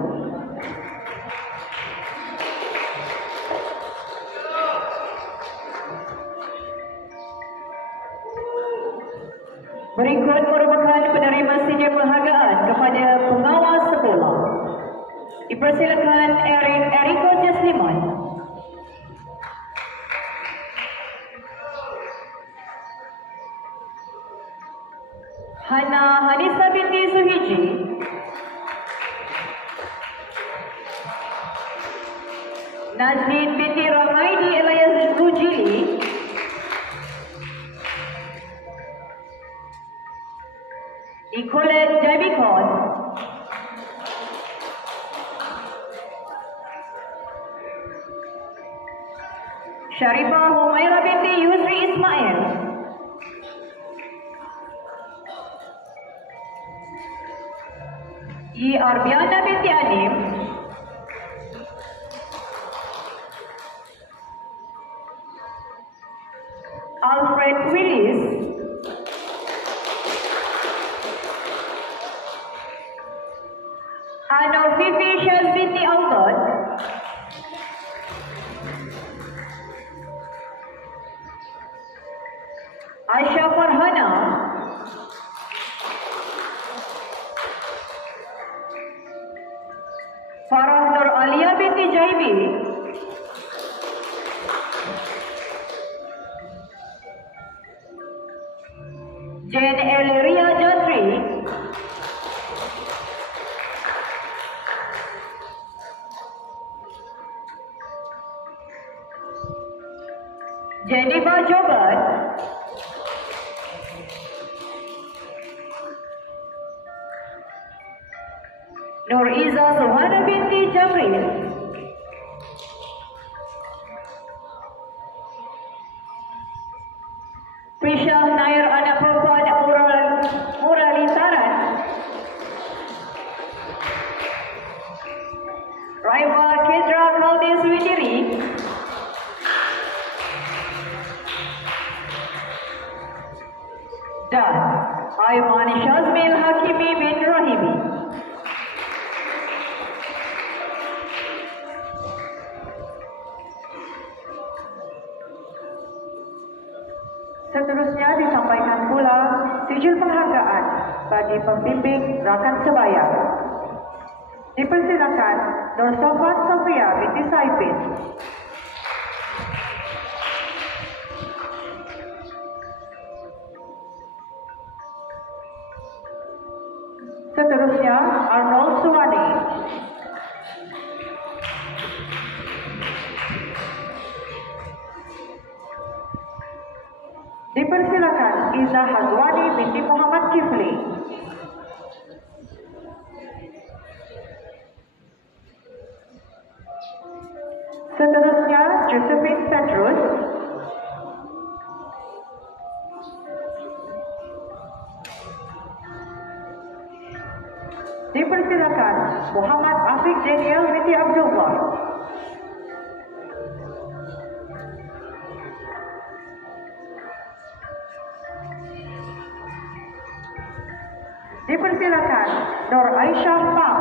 Berikut merupakan penerima sijil penghargaan kepada pengawas sekolah. Dipersilakan Eriko Jasliman. Hana Hanisa binti Suhiji. Najlin binti Ramaidi Elias Rujili. Nicolette Davicon. Sharifah Humaira binti Yusri Ismail. Arbiana binti Anim. Alfred Willis. Fifi Syaz binti Alton. Aisyah Farhana. Farah Nur Alia binti Jaibi. Jane Elleria Jatri. Jennifer Jobert, Nur Iza Suhana binti Jamril, Prisha Nair anak perempuan Muralitaran, Raiva Kedra Kaldes Widiri, dan Aiman Shazmil Hakimi bin Rahimi. Seterusnya disampaikan pula sijil penghargaan bagi pembimbing rakan sebaya. Dipersilakan Nur Sofat Sofia binti Saipin. Seterusnya Arnold Suwani. Dipersilakan Iza Hazwani binti Muhammad Kifli. Seterusnya Josephine Petrus. Dipersilakan Muhammad Afiq Daniel binti Abdullah. Dipersilakan Nur Aisyah Pam.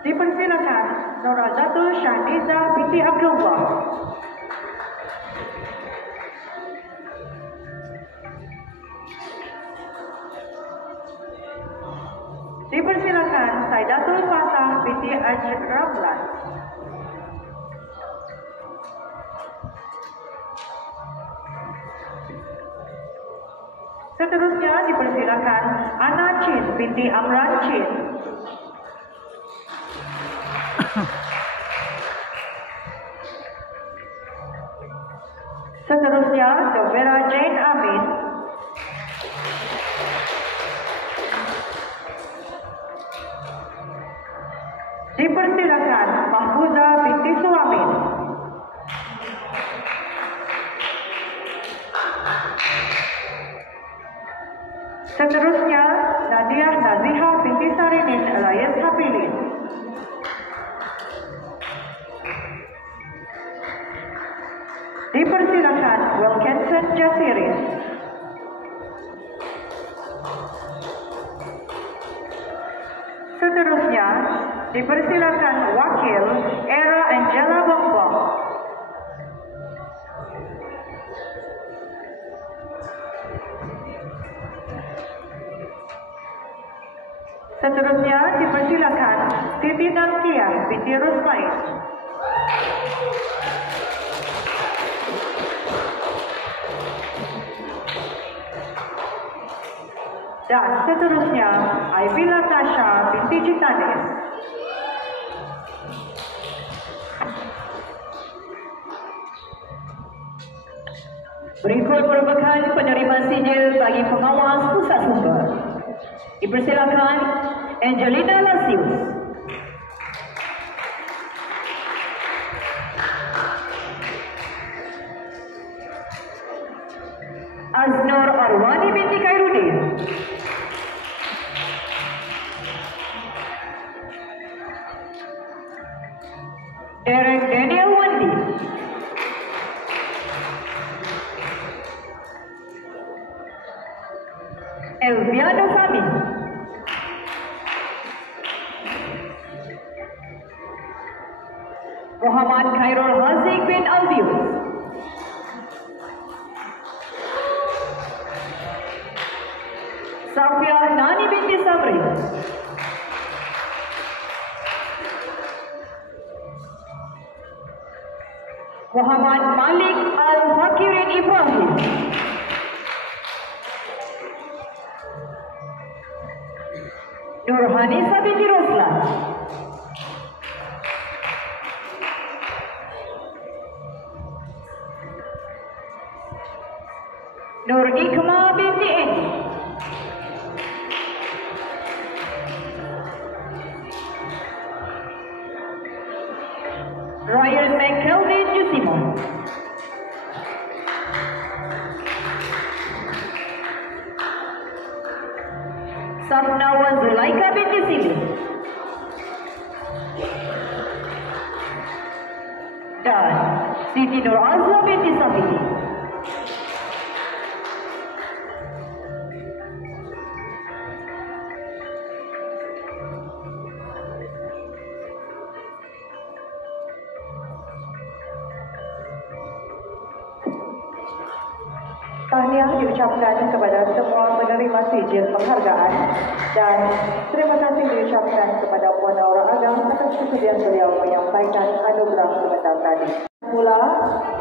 Dipersilakan Nur Azatul Syahniza binti Abdullah. Dipersilakan Saidatul Fatah binti Ajib Ramlan. Seterusnya dipersilakan Ana Chin binti Amran Chin. Seterusnya Dovera Jane Amin. Dipersilakan Mahfuza binti Suamin. Seterusnya Nadia Naziha binti Sarinin alias Hafilin. Dipersilakan Wilkinson Jasirin. Seterusnya dipersilakan Wakil Era Angela Bongbong. Seterusnya dipersilakan Siti Nantia binti Rusmain. Dan seterusnya Aivila Tasha binti Citanes. Berikut merupakan penerima sijil bagi pengawas pusat sumber. Dipersilakan Angelina Lasius. Aznur Arwani binti Khairuddin. Derek Daniel Wandi. Elviano Fami. Muhammad Khairul Haziq bin Aldius. Safia Nani binti Sabri. Muhammad Malik Al-Fakirin Ibrahim. Nurhanisa binti Ruslan. Nur Ikma binti Edi. Ryan McKelvin Jusimon. Safnawan Zulaika binti Sibi. Dan Siti Nur Azla binti Sabiti. Tahniah diucapkan kepada semua penerima sijil penghargaan dan terima kasih diucapkan kepada Puan Aura Agam atas kesediaan beliau menyampaikan anugerah sebentar tadi. Mula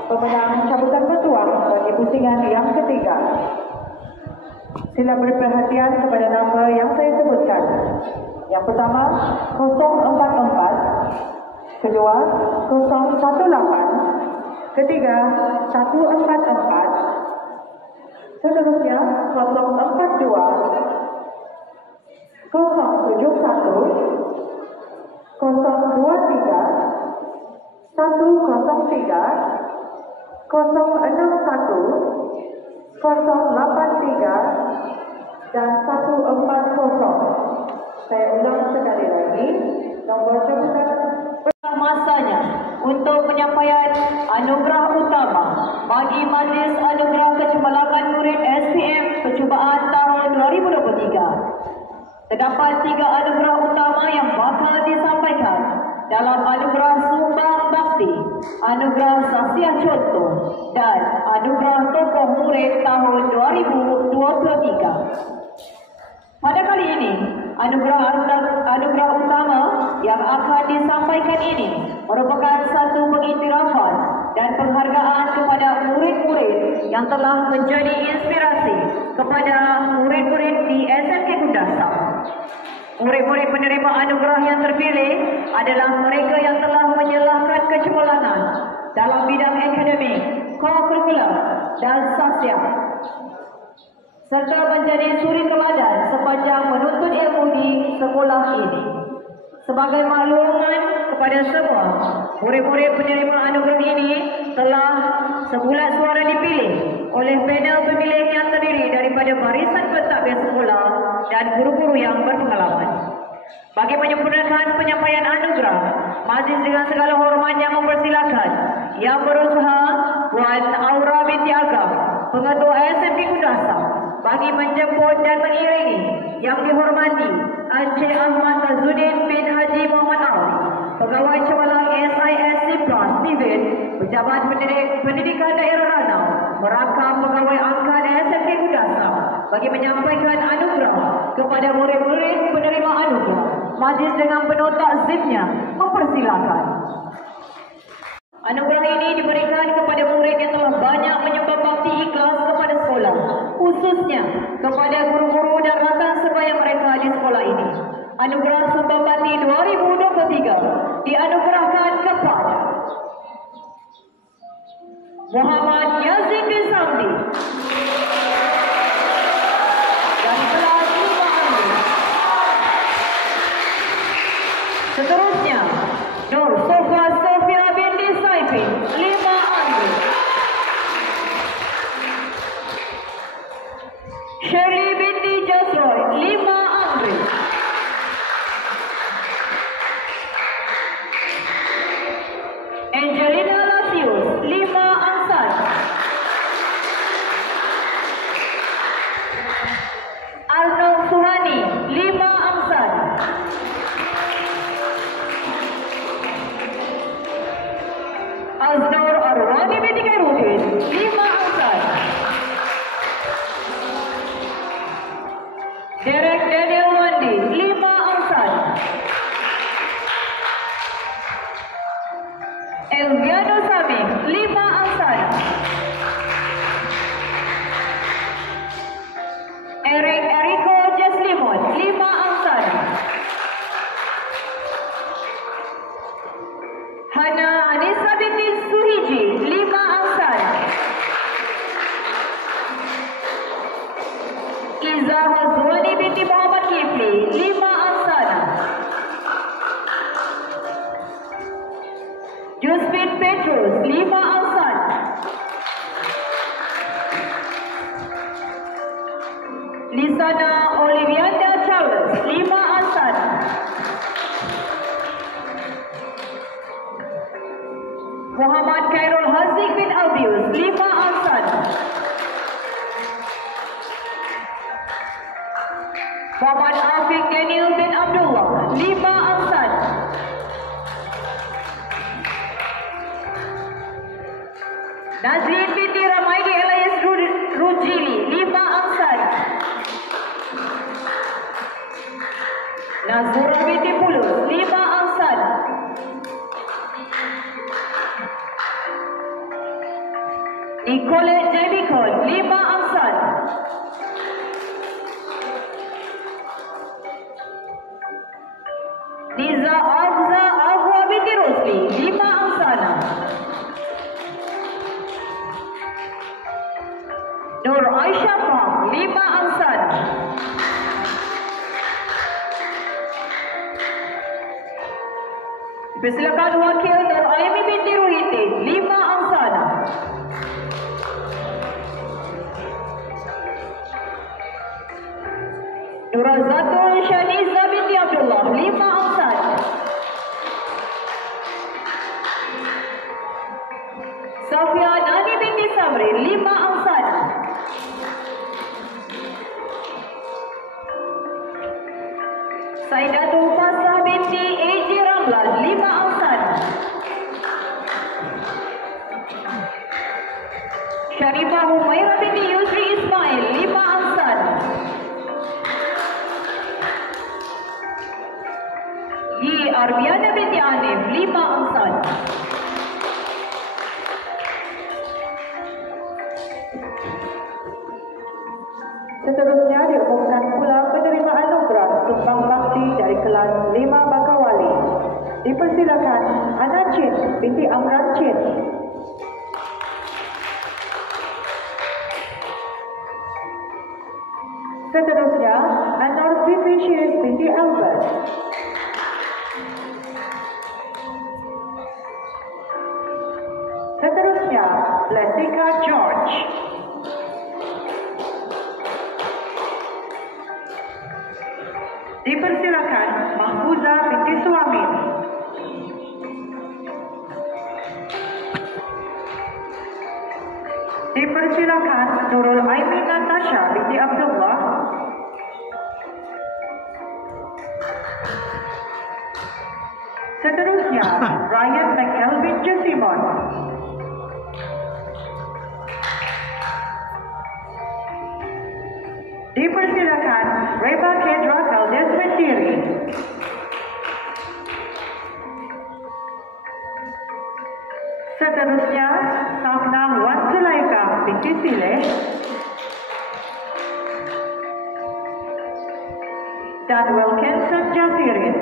pemenang cabutan petuah bagi pusingan yang ketiga. Sila berperhatian kepada nombor yang saya sebutkan. Yang pertama 044, kedua 018, ketiga 144. Seterusnya 042, 071, 023, 103, 061, 061, 083 dan 140. Saya ulang sekali lagi, nombor cabutan. Masanya untuk penyampaian anugerah utama bagi Majlis Anugerah Kecemerlangan Murid SPM Percubaan tahun 2023. Terdapat 3 anugerah utama yang bakal disampaikan dalam anugerah Sumbang Bakti, anugerah Sasiah Contoh dan anugerah Tokoh Murid tahun 2023. Pada kali ini, anugerah utama yang akan disampaikan ini merupakan satu pengiktirafan dan penghargaan kepada murid-murid yang telah menjadi inspirasi kepada murid-murid di SMK Kundasang. Murid-murid penerima anugerah yang terpilih adalah mereka yang telah menyelahkan kecemerlangan dalam bidang akademik, co-curricular dan sosial, serta menjadi suri teladan sepanjang menuntut ilmu di sekolah ini. Sebagai makluman kepada semua, murid-murid penerima anugerah ini telah sebulat suara dipilih oleh panel pemilih yang terdiri daripada barisan pentadbir sekolah dan guru-guru yang berpengalaman. Bagi menyempurnakan penyampaian anugerah, majlis dengan segala hormatnya mempersilakan Yang Berusaha Puan Aura binti Agam, Pengetua SMK Kundasang, bagi menjemput dan mengiringi Yang dihormati Encik Ahmad Tazuddin bin Haji Muhammad Ali, Pegawai Cemerlang SIS Sipra Steven, Pejabat Pendidikan Daerah Ranau, merangkap pegawai angkat SMK Kundasang bagi menyampaikan anugerah kepada murid-murid penerima anugerah. Majlis dengan penuh takzimnya mempersilakan. Anugerah ini diberikan kepada murid yang telah banyak menyumbang bakti ikhlas kepada sekolah, khususnya kepada guru-guru dan rakan sebaya mereka di sekolah ini. Anugerah Sumbang Bakti 2023 dianugerahkan kepada Muhammad Yazid bin Samdi dari kelas 5A. Seterusnya Nur Sofia binti Saifin 5A. Shirley binti Jasroy 5A. Angelina Lasius 5 Ansar. Arno Suhani 5 Ansar. Aznur Arwani binti Khairudin 5 Ansar. Derek Daniel Wandi 5 Ansar. Elviano Saming 5 Ansar. Eriko Jeslimon 5 Ansar. Hana Anissa binti Suhiji, 5 angsan. Iza Hazwani binti Muhammad Kifli, 5 angsan. Josephine Petrus, 5 angsan. Lisana Olivianda Charles, 5 angsan. Muhammad Khairul Haziq bin Abius, 5 angsan. Muhammad Afiq Daniel bin Abdullah, 5 angsan. Nazrin binti Ramaidi Elias Rujili, 5 angsan. Nazura binti Pulus, 5 angsan. Nicolette Jebikon, 5 angsan. Niza Afza Afwa binti Rosli, 5 angsan. Nur Aisyah Pang, 5 angsan. Persilakan wakil Nur Aimi binti Ruhitin, 5 angsan. Nurazatul Shaniza binti Abdullah, 5 angsan. Safia Nani binti Sabri, 5 angsan. Saidatul Fasah binti A.J. Ramlan, 5 angsan. Sharifah Humaira binti Yusri Ismail, 5 angsan. Yi Arbiana binti Anif, 5 angsan. Seterusnya diumumkan pula penerima anugerah tumpang bakti dari kelas 5 Bakawali. Dipersilakan Ana Chin binti Amran Chin. Seterusnya Anwar Fifi Syiris binti Albert. Seterusnya Leticia George. Dipersilakan Mahfuza binti Suamin. Dipersilakan Nurul Aimin Natasha binti Abdullah. Seterusnya Ryan McElvin Jesimon. Dipersilakan Reba Kedra Kaldes Mentiri. Seterusnya Safna Wan Zulaika binti Sileh. Dan Wilkinson Jasirin.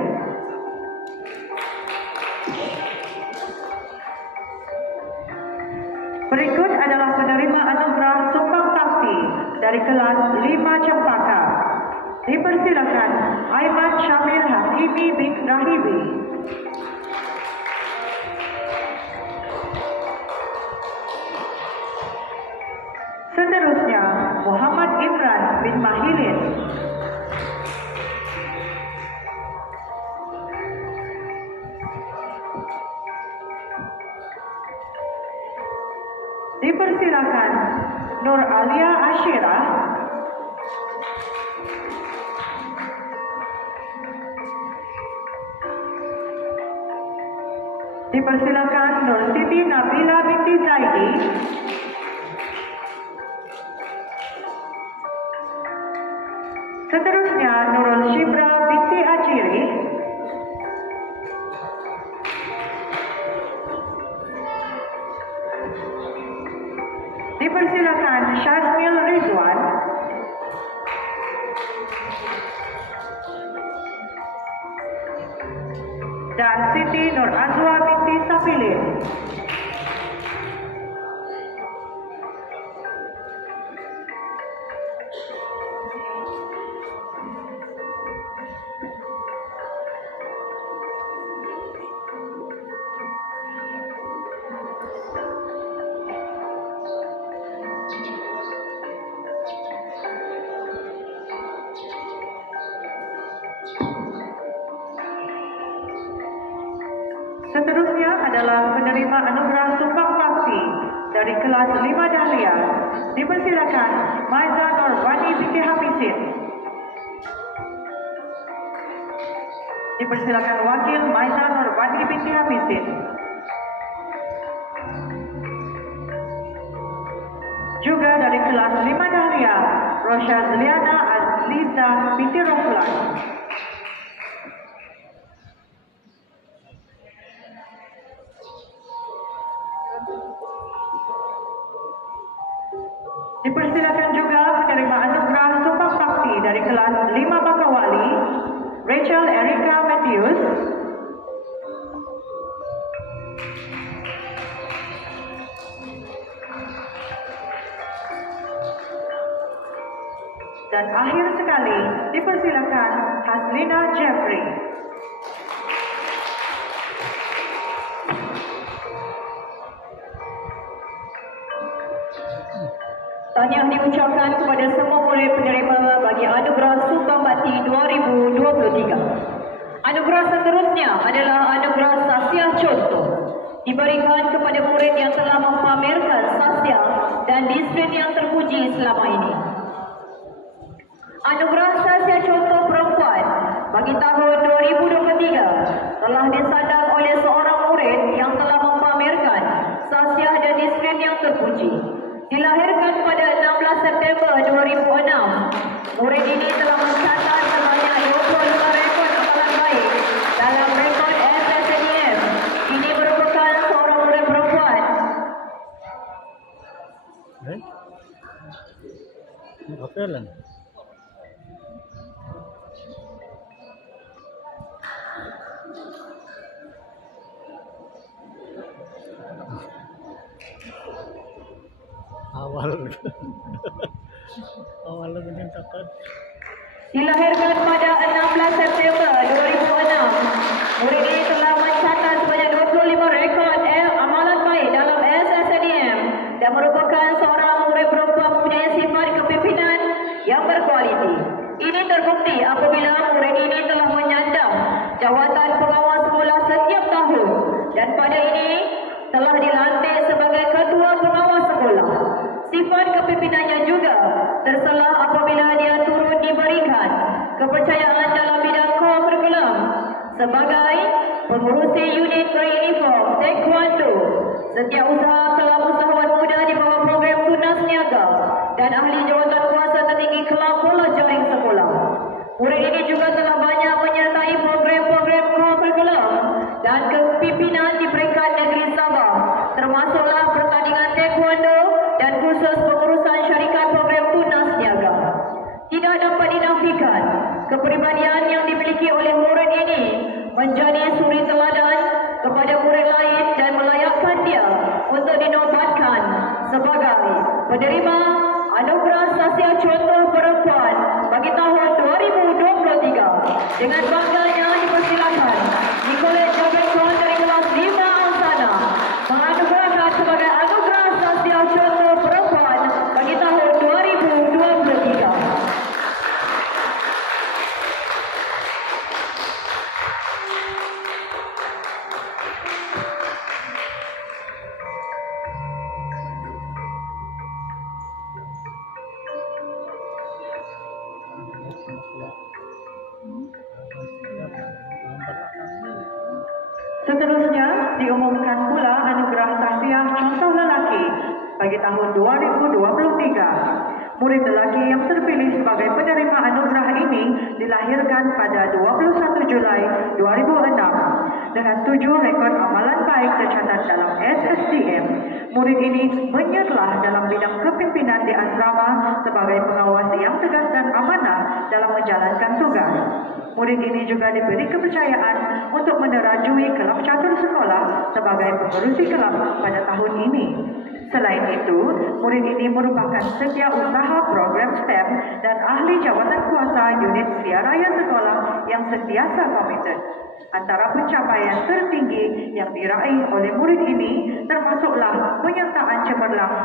Berikut adalah penerima anugerah sumbang bakti dari kelas 5 Cempaka. Dipersilakan Aiman Syamil Hakimi bin Rahibi. Seterusnya Muhammad Imran bin Mahilin. Dipersilakan Nur Alia Ashira. Dipersilakan Nur Siti Nabila binti Zaidi. Seterusnya Nurul Shibra binti Ajiri. Dipersilakan Syazmil Rizwan. Dan Siti Nur Azwa binti Safina. penerima anugerah Sumbang Bakti dari kelas 5 Dahlia, dipersilakan Maiza Norwani binti Hamisin. Dipersilakan wakil Maiza Norwani binti Hamisin. Juga dari kelas 5 Dahlia, Rosha Zliana Azliza binti Roslan. Dipersilakan juga penerima anugerah Sumbang Bakti dari kelas 5 Bakawali, Rachel Erika Matthews. Dan akhir sekali, dipersilakan Haslina Jeffrey. Tahniah diucapkan kepada semua murid penerima bagi Anugerah Sumbang Bakti 2023. Anugerah seterusnya adalah Anugerah Sasya Contoh, diberikan kepada murid yang telah mempamerkan sasya dan disiplin yang terpuji selama ini. Anugerah Sasya Contoh Perempuan bagi tahun 2023 telah disandang oleh seorang murid yang telah mempamerkan sasya dan disiplin yang terpuji. Dilahirkan pada 16 September 2006, murid ini telah mencatat sebanyak 25 rekod amalan baik dalam rekod SSNEM. Ini merupakan seorang murid perempuan. Apa lah? awal menyentuhkan. Dilahirkan pada 16 September 2006, murid ini telah mencatat sebanyak 25 rekod amalan baik dalam SSNEM dan merupakan seorang murid perempuan mempunyai sifat kepimpinan yang berkualiti. Ini terbukti apabila murid ini telah menyandang jawatan pengawas sekolah setiap tahun dan pada ini telah dilantik sebagai ketua pengawas sekolah. Sifat kepimpinannya juga terselah apabila dia turut diberikan kepercayaan dalam bidang kurikulum sebagai pengurusi unit pre-uniform Taekwondo, setiausaha kelab usahawan muda di bawah program Tunas Niaga dan ahli jawatan kuasa tertinggi kelab bola jaring sekolah. Murid ini juga telah banyak menyertai program-program kurikulum dan kepimpinan di peringkat negeri Sabah, termasuklah pertandingan Taekwondo dan kursus pengurusan syarikat program Tunas Niaga. Tidak dapat dinafikan, kepribadian yang dimiliki oleh murid ini menjadi suri teladan kepada murid lain dan melayakkan dia untuk dinobatkan sebagai penerima Anugerah Sasya Contoh Perempuan bagi tahun 2023. Dengan bangganya dipersilakan Nicolette Jabekon dari kelas 5 Alsana menganugerahkan sebagai Anugerah Sasya Contoh Perempuan bagi tahun 2023. Seterusnya diumumkan pula Anugerah Sasya Contoh Lelaki bagi tahun 2023. Murid lelaki yang terpilih sebagai penerima anugerah ini dilahirkan pada 21 Julai 2006. Dengan 7 rekod amalan baik tercatat dalam SSDM, murid ini menyerlah dalam bidang kepimpinan di asrama sebagai pengawas yang tegas dan amanah dalam menjalankan tugas. Murid ini juga diberi kepercayaan untuk menerajui kelab catur sekolah sebagai pengurusi kelab pada tahun ini. Selain itu, murid ini merupakan setiausaha program STEM dan ahli jawatan kuasa unit siaraya sekolah yang sentiasa komited. Antara pencapaian tertinggi yang diraih oleh murid ini termasuklah penyertaan cemerlang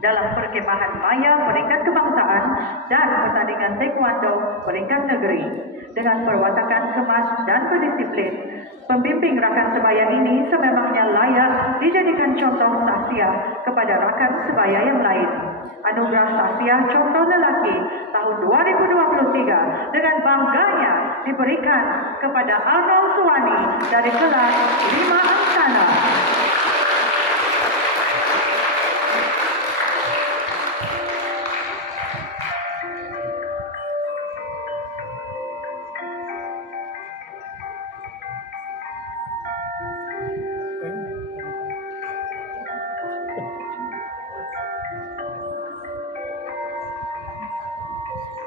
dalam perkemahan maya peringkat kebangsaan dan pertandingan taekwondo peringkat negeri. Dengan perwatakan kemas dan berdisiplin, pembimbing rakan sebaya ini sememangnya layak mencontoh Sahsia kepada rakan sebaya yang lain. Anugerah Sahsia Contoh Lelaki tahun 2023 dengan bangganya diberikan kepada Arnold Suwani dari kelas 5 Angsana.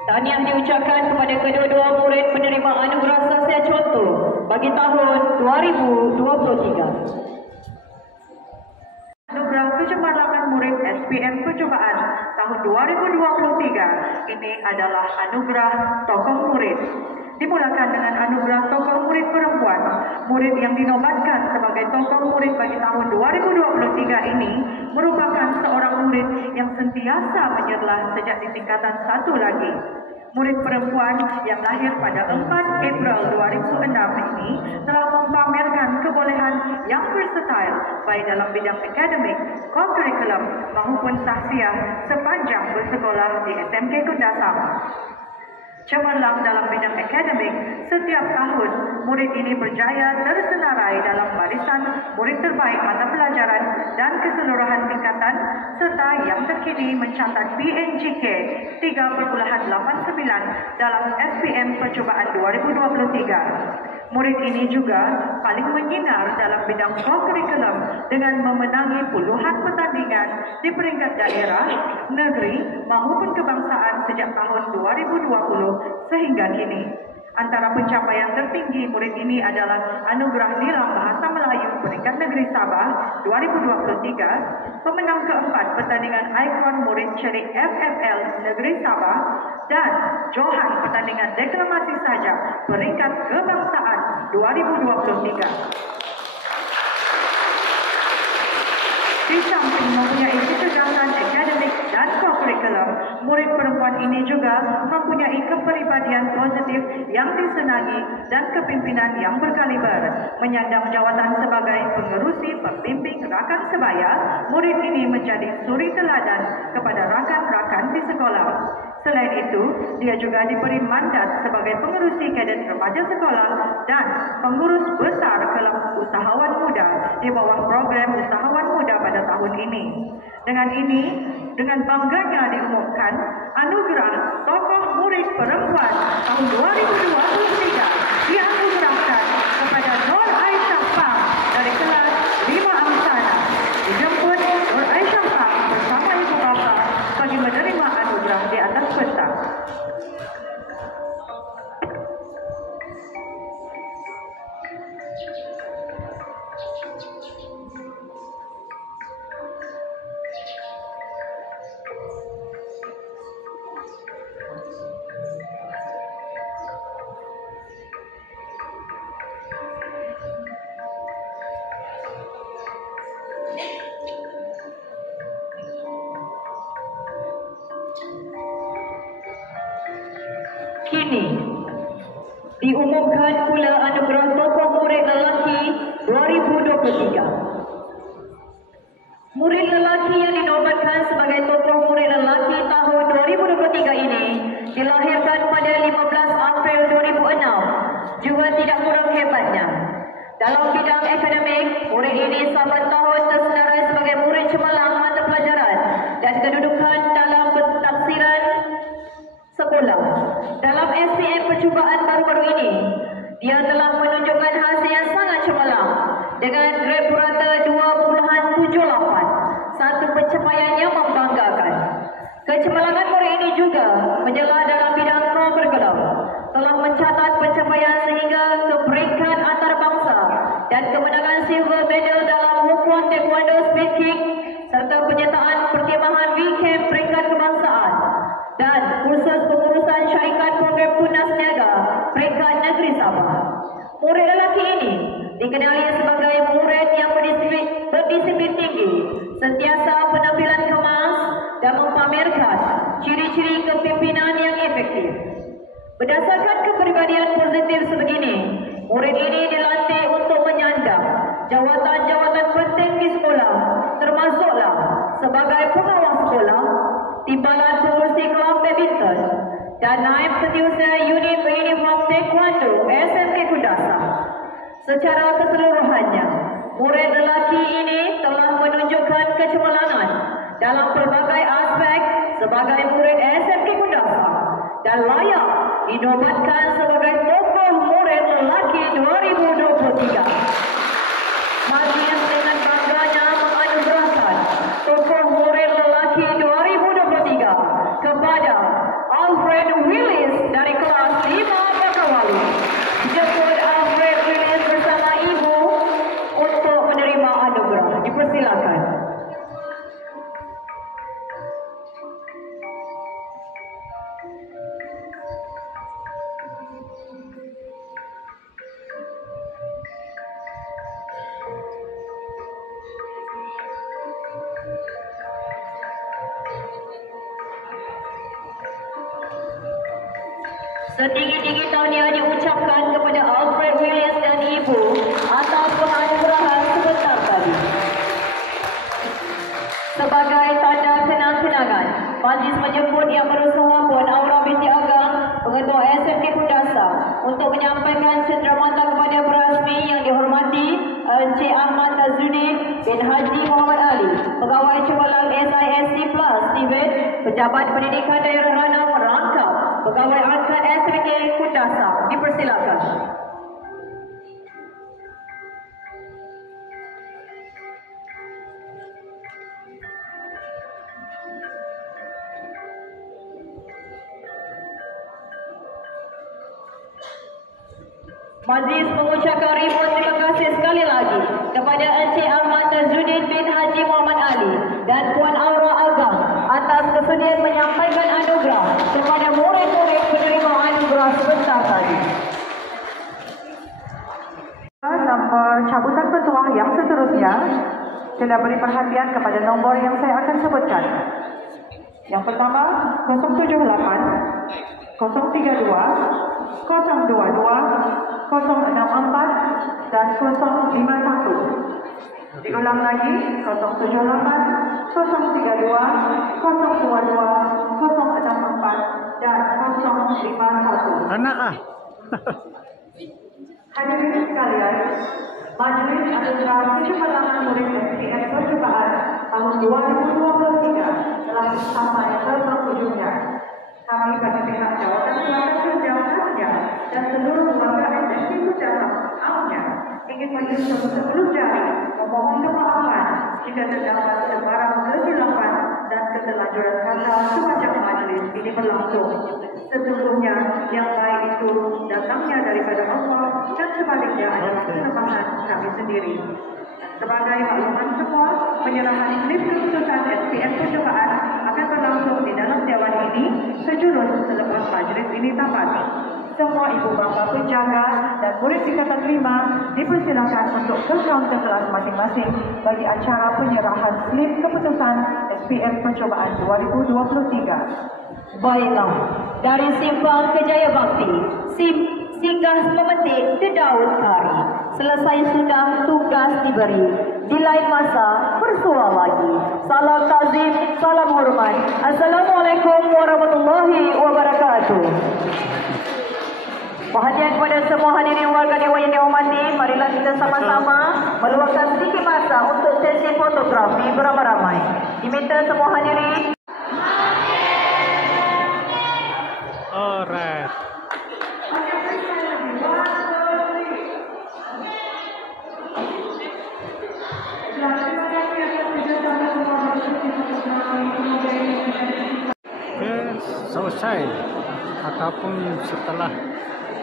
Tahniah diucapkan kepada kedua-dua murid penerima anugerah Sahsia Contoh bagi tahun 2023. Anugerah Kecemerlangan Murid SPM Percubaan tahun 2023 ini adalah anugerah tokoh murid. Dimulakan dengan anugerah tokoh murid perempuan. Murid yang dinobatkan sebagai tokoh murid bagi tahun 2023 ini merupakan seorang murid yang sentiasa menyerlah sejak di tingkatan 1 lagi. Murid perempuan yang lahir pada 4 April 2006 ini telah mempamerkan kebolehan yang versatile baik dalam bidang akademik, co-curriculum maupun Sahsia sepanjang bersekolah di SMK Kundasang. Cemerlang dalam bidang akademik, setiap tahun murid ini berjaya tersenarai dalam barisan murid terbaik mata pelajaran dan keseluruhan tingkatan serta yang terkini mencatat PNGK 3.89 dalam SPM Percubaan 2023. Murid ini juga paling menyinar dalam bidang co-curriculum dengan memenangi puluhan pertandingan di peringkat daerah, negeri maupun kebangsaan sejak tahun 2020 sehingga kini. Antara pencapaian tertinggi murid ini adalah Anugerah Nilam Bahasa Melayu peringkat negeri Sabah 2023, pemenang keempat pertandingan Ikon Murid Cerik FFL negeri Sabah, dan Johan pertandingan deklamasi saja peringkat kebangsaan 2023. Di samping mempunyai kecerdasan akademik dan co-curriculum, murid perempuan ini juga mempunyai kepribadian positif yang disenangi dan kepimpinan yang berkaliber. Menyandang jawatan sebagai pengerusi pembimbing rakan sebaya, murid ini menjadi suri teladan kepada rakan-rakan di sekolah. Selain itu, dia juga diberi mandat sebagai pengerusi kadet remaja sekolah dan pengurus besar kelab usahawan muda di bawah program usahawan muda pada tahun ini. Dengan bangganya diumumkan anugerah tokoh murid perempuan tahun 2023 dianugerahkan kepada Nur Aisyah Pang dari kelas 5 Angsana. Dijemput Nur Aisyah Pang bersama ibu bapa bagi menerima anugerah di atas peta. Kini diumumkan pula anugerah tokoh murid lelaki 2023. Murid lelaki yang dinobatkan sebagai tokoh murid lelaki tahun 2023 ini dilahirkan pada 15 April 2006, juga tidak kurang hebatnya. Dalam bidang akademik, murid ini saban tahun tersenarai sebagai murid cemerlang mata pelajaran dan kedudukan dalam pentafsiran sekolah. Dalam SPM percubaan baru-baru ini, dia telah menunjukkan hasil yang sangat cemerlang dengan grade purata 2.78, satu pencapaian yang membanggakan. Kecemerlangan murid ini juga menjelah dalam bidang co-curriculum, telah mencatat pencapaian sehingga ke peringkat antarabangsa dan kemenangan silver medal dalam Hukun Taekwondo Speed Kick serta penyertaan perkhemahan weekend peringkat kebangsaan dan kursus pengurusan syarikat program tunas niaga peringkat negeri Sabah. Murid lelaki ini dikenali sebagai murid yang berdisiplin tinggi, sentiasa penampilan kemas dan mempamerkan ciri-ciri kepimpinan yang efektif. Berdasarkan kepribadian positif sebegini, murid ini dilantik untuk menyandang jawatan-jawatan penting di sekolah sebagai pengawas sekolah, timbalan pengurusi kelab badminton dan naib setiausaha unit beruniform taekwondo SMK Kundasar. Secara keseluruhannya, murid lelaki ini telah menunjukkan kecemerlangan dalam pelbagai aspek sebagai murid SMK Kundasar dan layak dinobatkan sebagai tokoh murid lelaki 2023. Majlis dengan bangganya menganugerahkan tokoh murid lelaki 2023 kepada Alfred Willis dari kelas 5 Bakawali. Dijemput Alfred Willis bersama ibu untuk menerima anugerah. Dipersilakan. Setinggi-tinggi tahniah diucapkan kepada Alfred Willis dan ibu atas penganugerahan sebentar tadi. Sebagai tanda kenang-kenangan, majlis menjemput yang berusaha Puan Aura binti Agam, Pengetua SMK Kundasar, untuk menyampaikan cenderamata kepada berasmi yang dihormati Encik Ahmad Tazuddin bin Haji Muhammad Ali, Pegawai Cemerlang SISC Plus Tibet, Pejabat Pendidikan Daerah Ranau Merangkap, Pegawai Angkat SMK Kundasar. Dipersilakan. Majlis mengucapkan ribuan terima kasih sekali lagi kepada Encik Ahmad Tazuddin bin Haji Muhammad Ali dan Puan Aura Agam atas kesediaan menyampaikan anugerah kepada murid-murid penerima anugerah sebentar tadi. Nombor cabutan petuah yang seterusnya, sila beri perhatian kepada nombor yang saya akan sebutkan. Yang pertama, 078, 032, 022, 064 dan 051. Diulang lagi, 078, 032, 022, 064 dan 051. Anak ah. Hadirin sekalian, Majlis Anugerah Kecemerlangan Murid SPM Percobaan tahun 2023 telah sampai ke penghujungnya. Kami bagi pihak jawatan pelanggan kerja dan seluruh warga SMK Kundasar awalnya ingin mengucapkan sebelum jari memohon kemaafan jika terdapat sebarang kesilapan dan keterlanjuran kata semacam majlis ini berlangsung. Sesungguhnya yang baik itu datangnya daripada Allah dan sebaliknya adalah kelemahan kami sendiri. Sebagai makluman semua, penyerahan slip keputusan SPM Percobaan akan berlangsung di dalam dewan ini sejurus selepas majlis ini tamat. Semua ibu bapa penjaga dan murid tingkatan 5 dipersilakan untuk ke kaunter kelas masing-masing bagi acara penyerahan slip keputusan SPM Percobaan 2023. Baiklah, dari Simpang Kejaya Bakti, singgah memetik ke Daud Kari. Selesai sudah tugas diberi. Di lain masa, bersua lagi. Salam tazim, salam hormat. Assalamualaikum warahmatullahi wabarakatuh. Perhatian kepada semua hadirin warga dewan yang dihormati, marilah kita sama-sama meluangkan sedikit masa untuk sesi fotografi beramai-ramai. Diminta semua hadirin. Alright. Oke, selesai ataupun setelah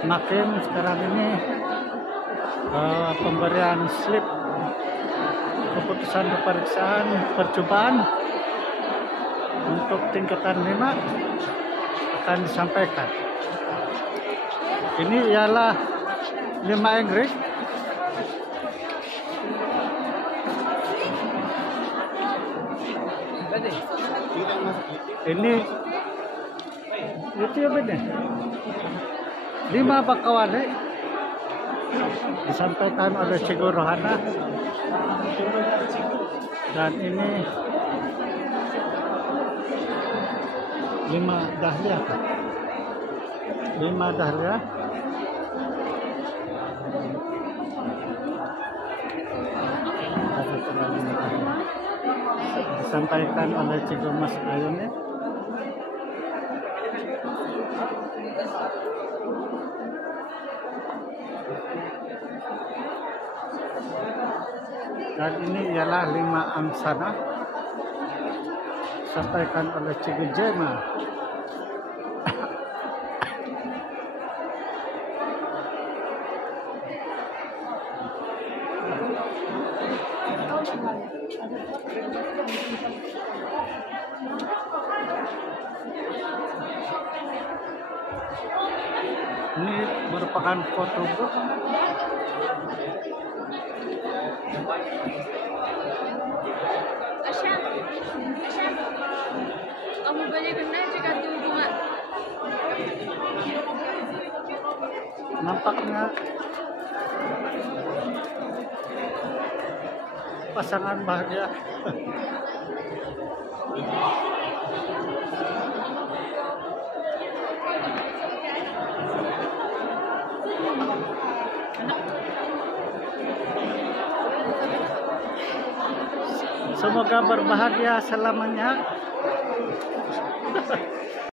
makin sekarang ini pemberian slip keputusan pemeriksaan percobaan untuk tingkatan 5 akan disampaikan. Ini ialah 5 Inggris. Ini itu ya benar. 5 Bakawali disampaikan oleh Cikgu Rohana, dan ini 5 dahlia apa? 5 dahlia. Disampaikan oleh Cikgu Mas Ayun ya. Dan ini ialah 5 angsana disampaikan oleh Cikgu Jema. Ini merupakan foto book. Asya, kamu boleh kena jika tu bunga. Nampaknya pasangan bahagia. Semoga berbahagia selamanya.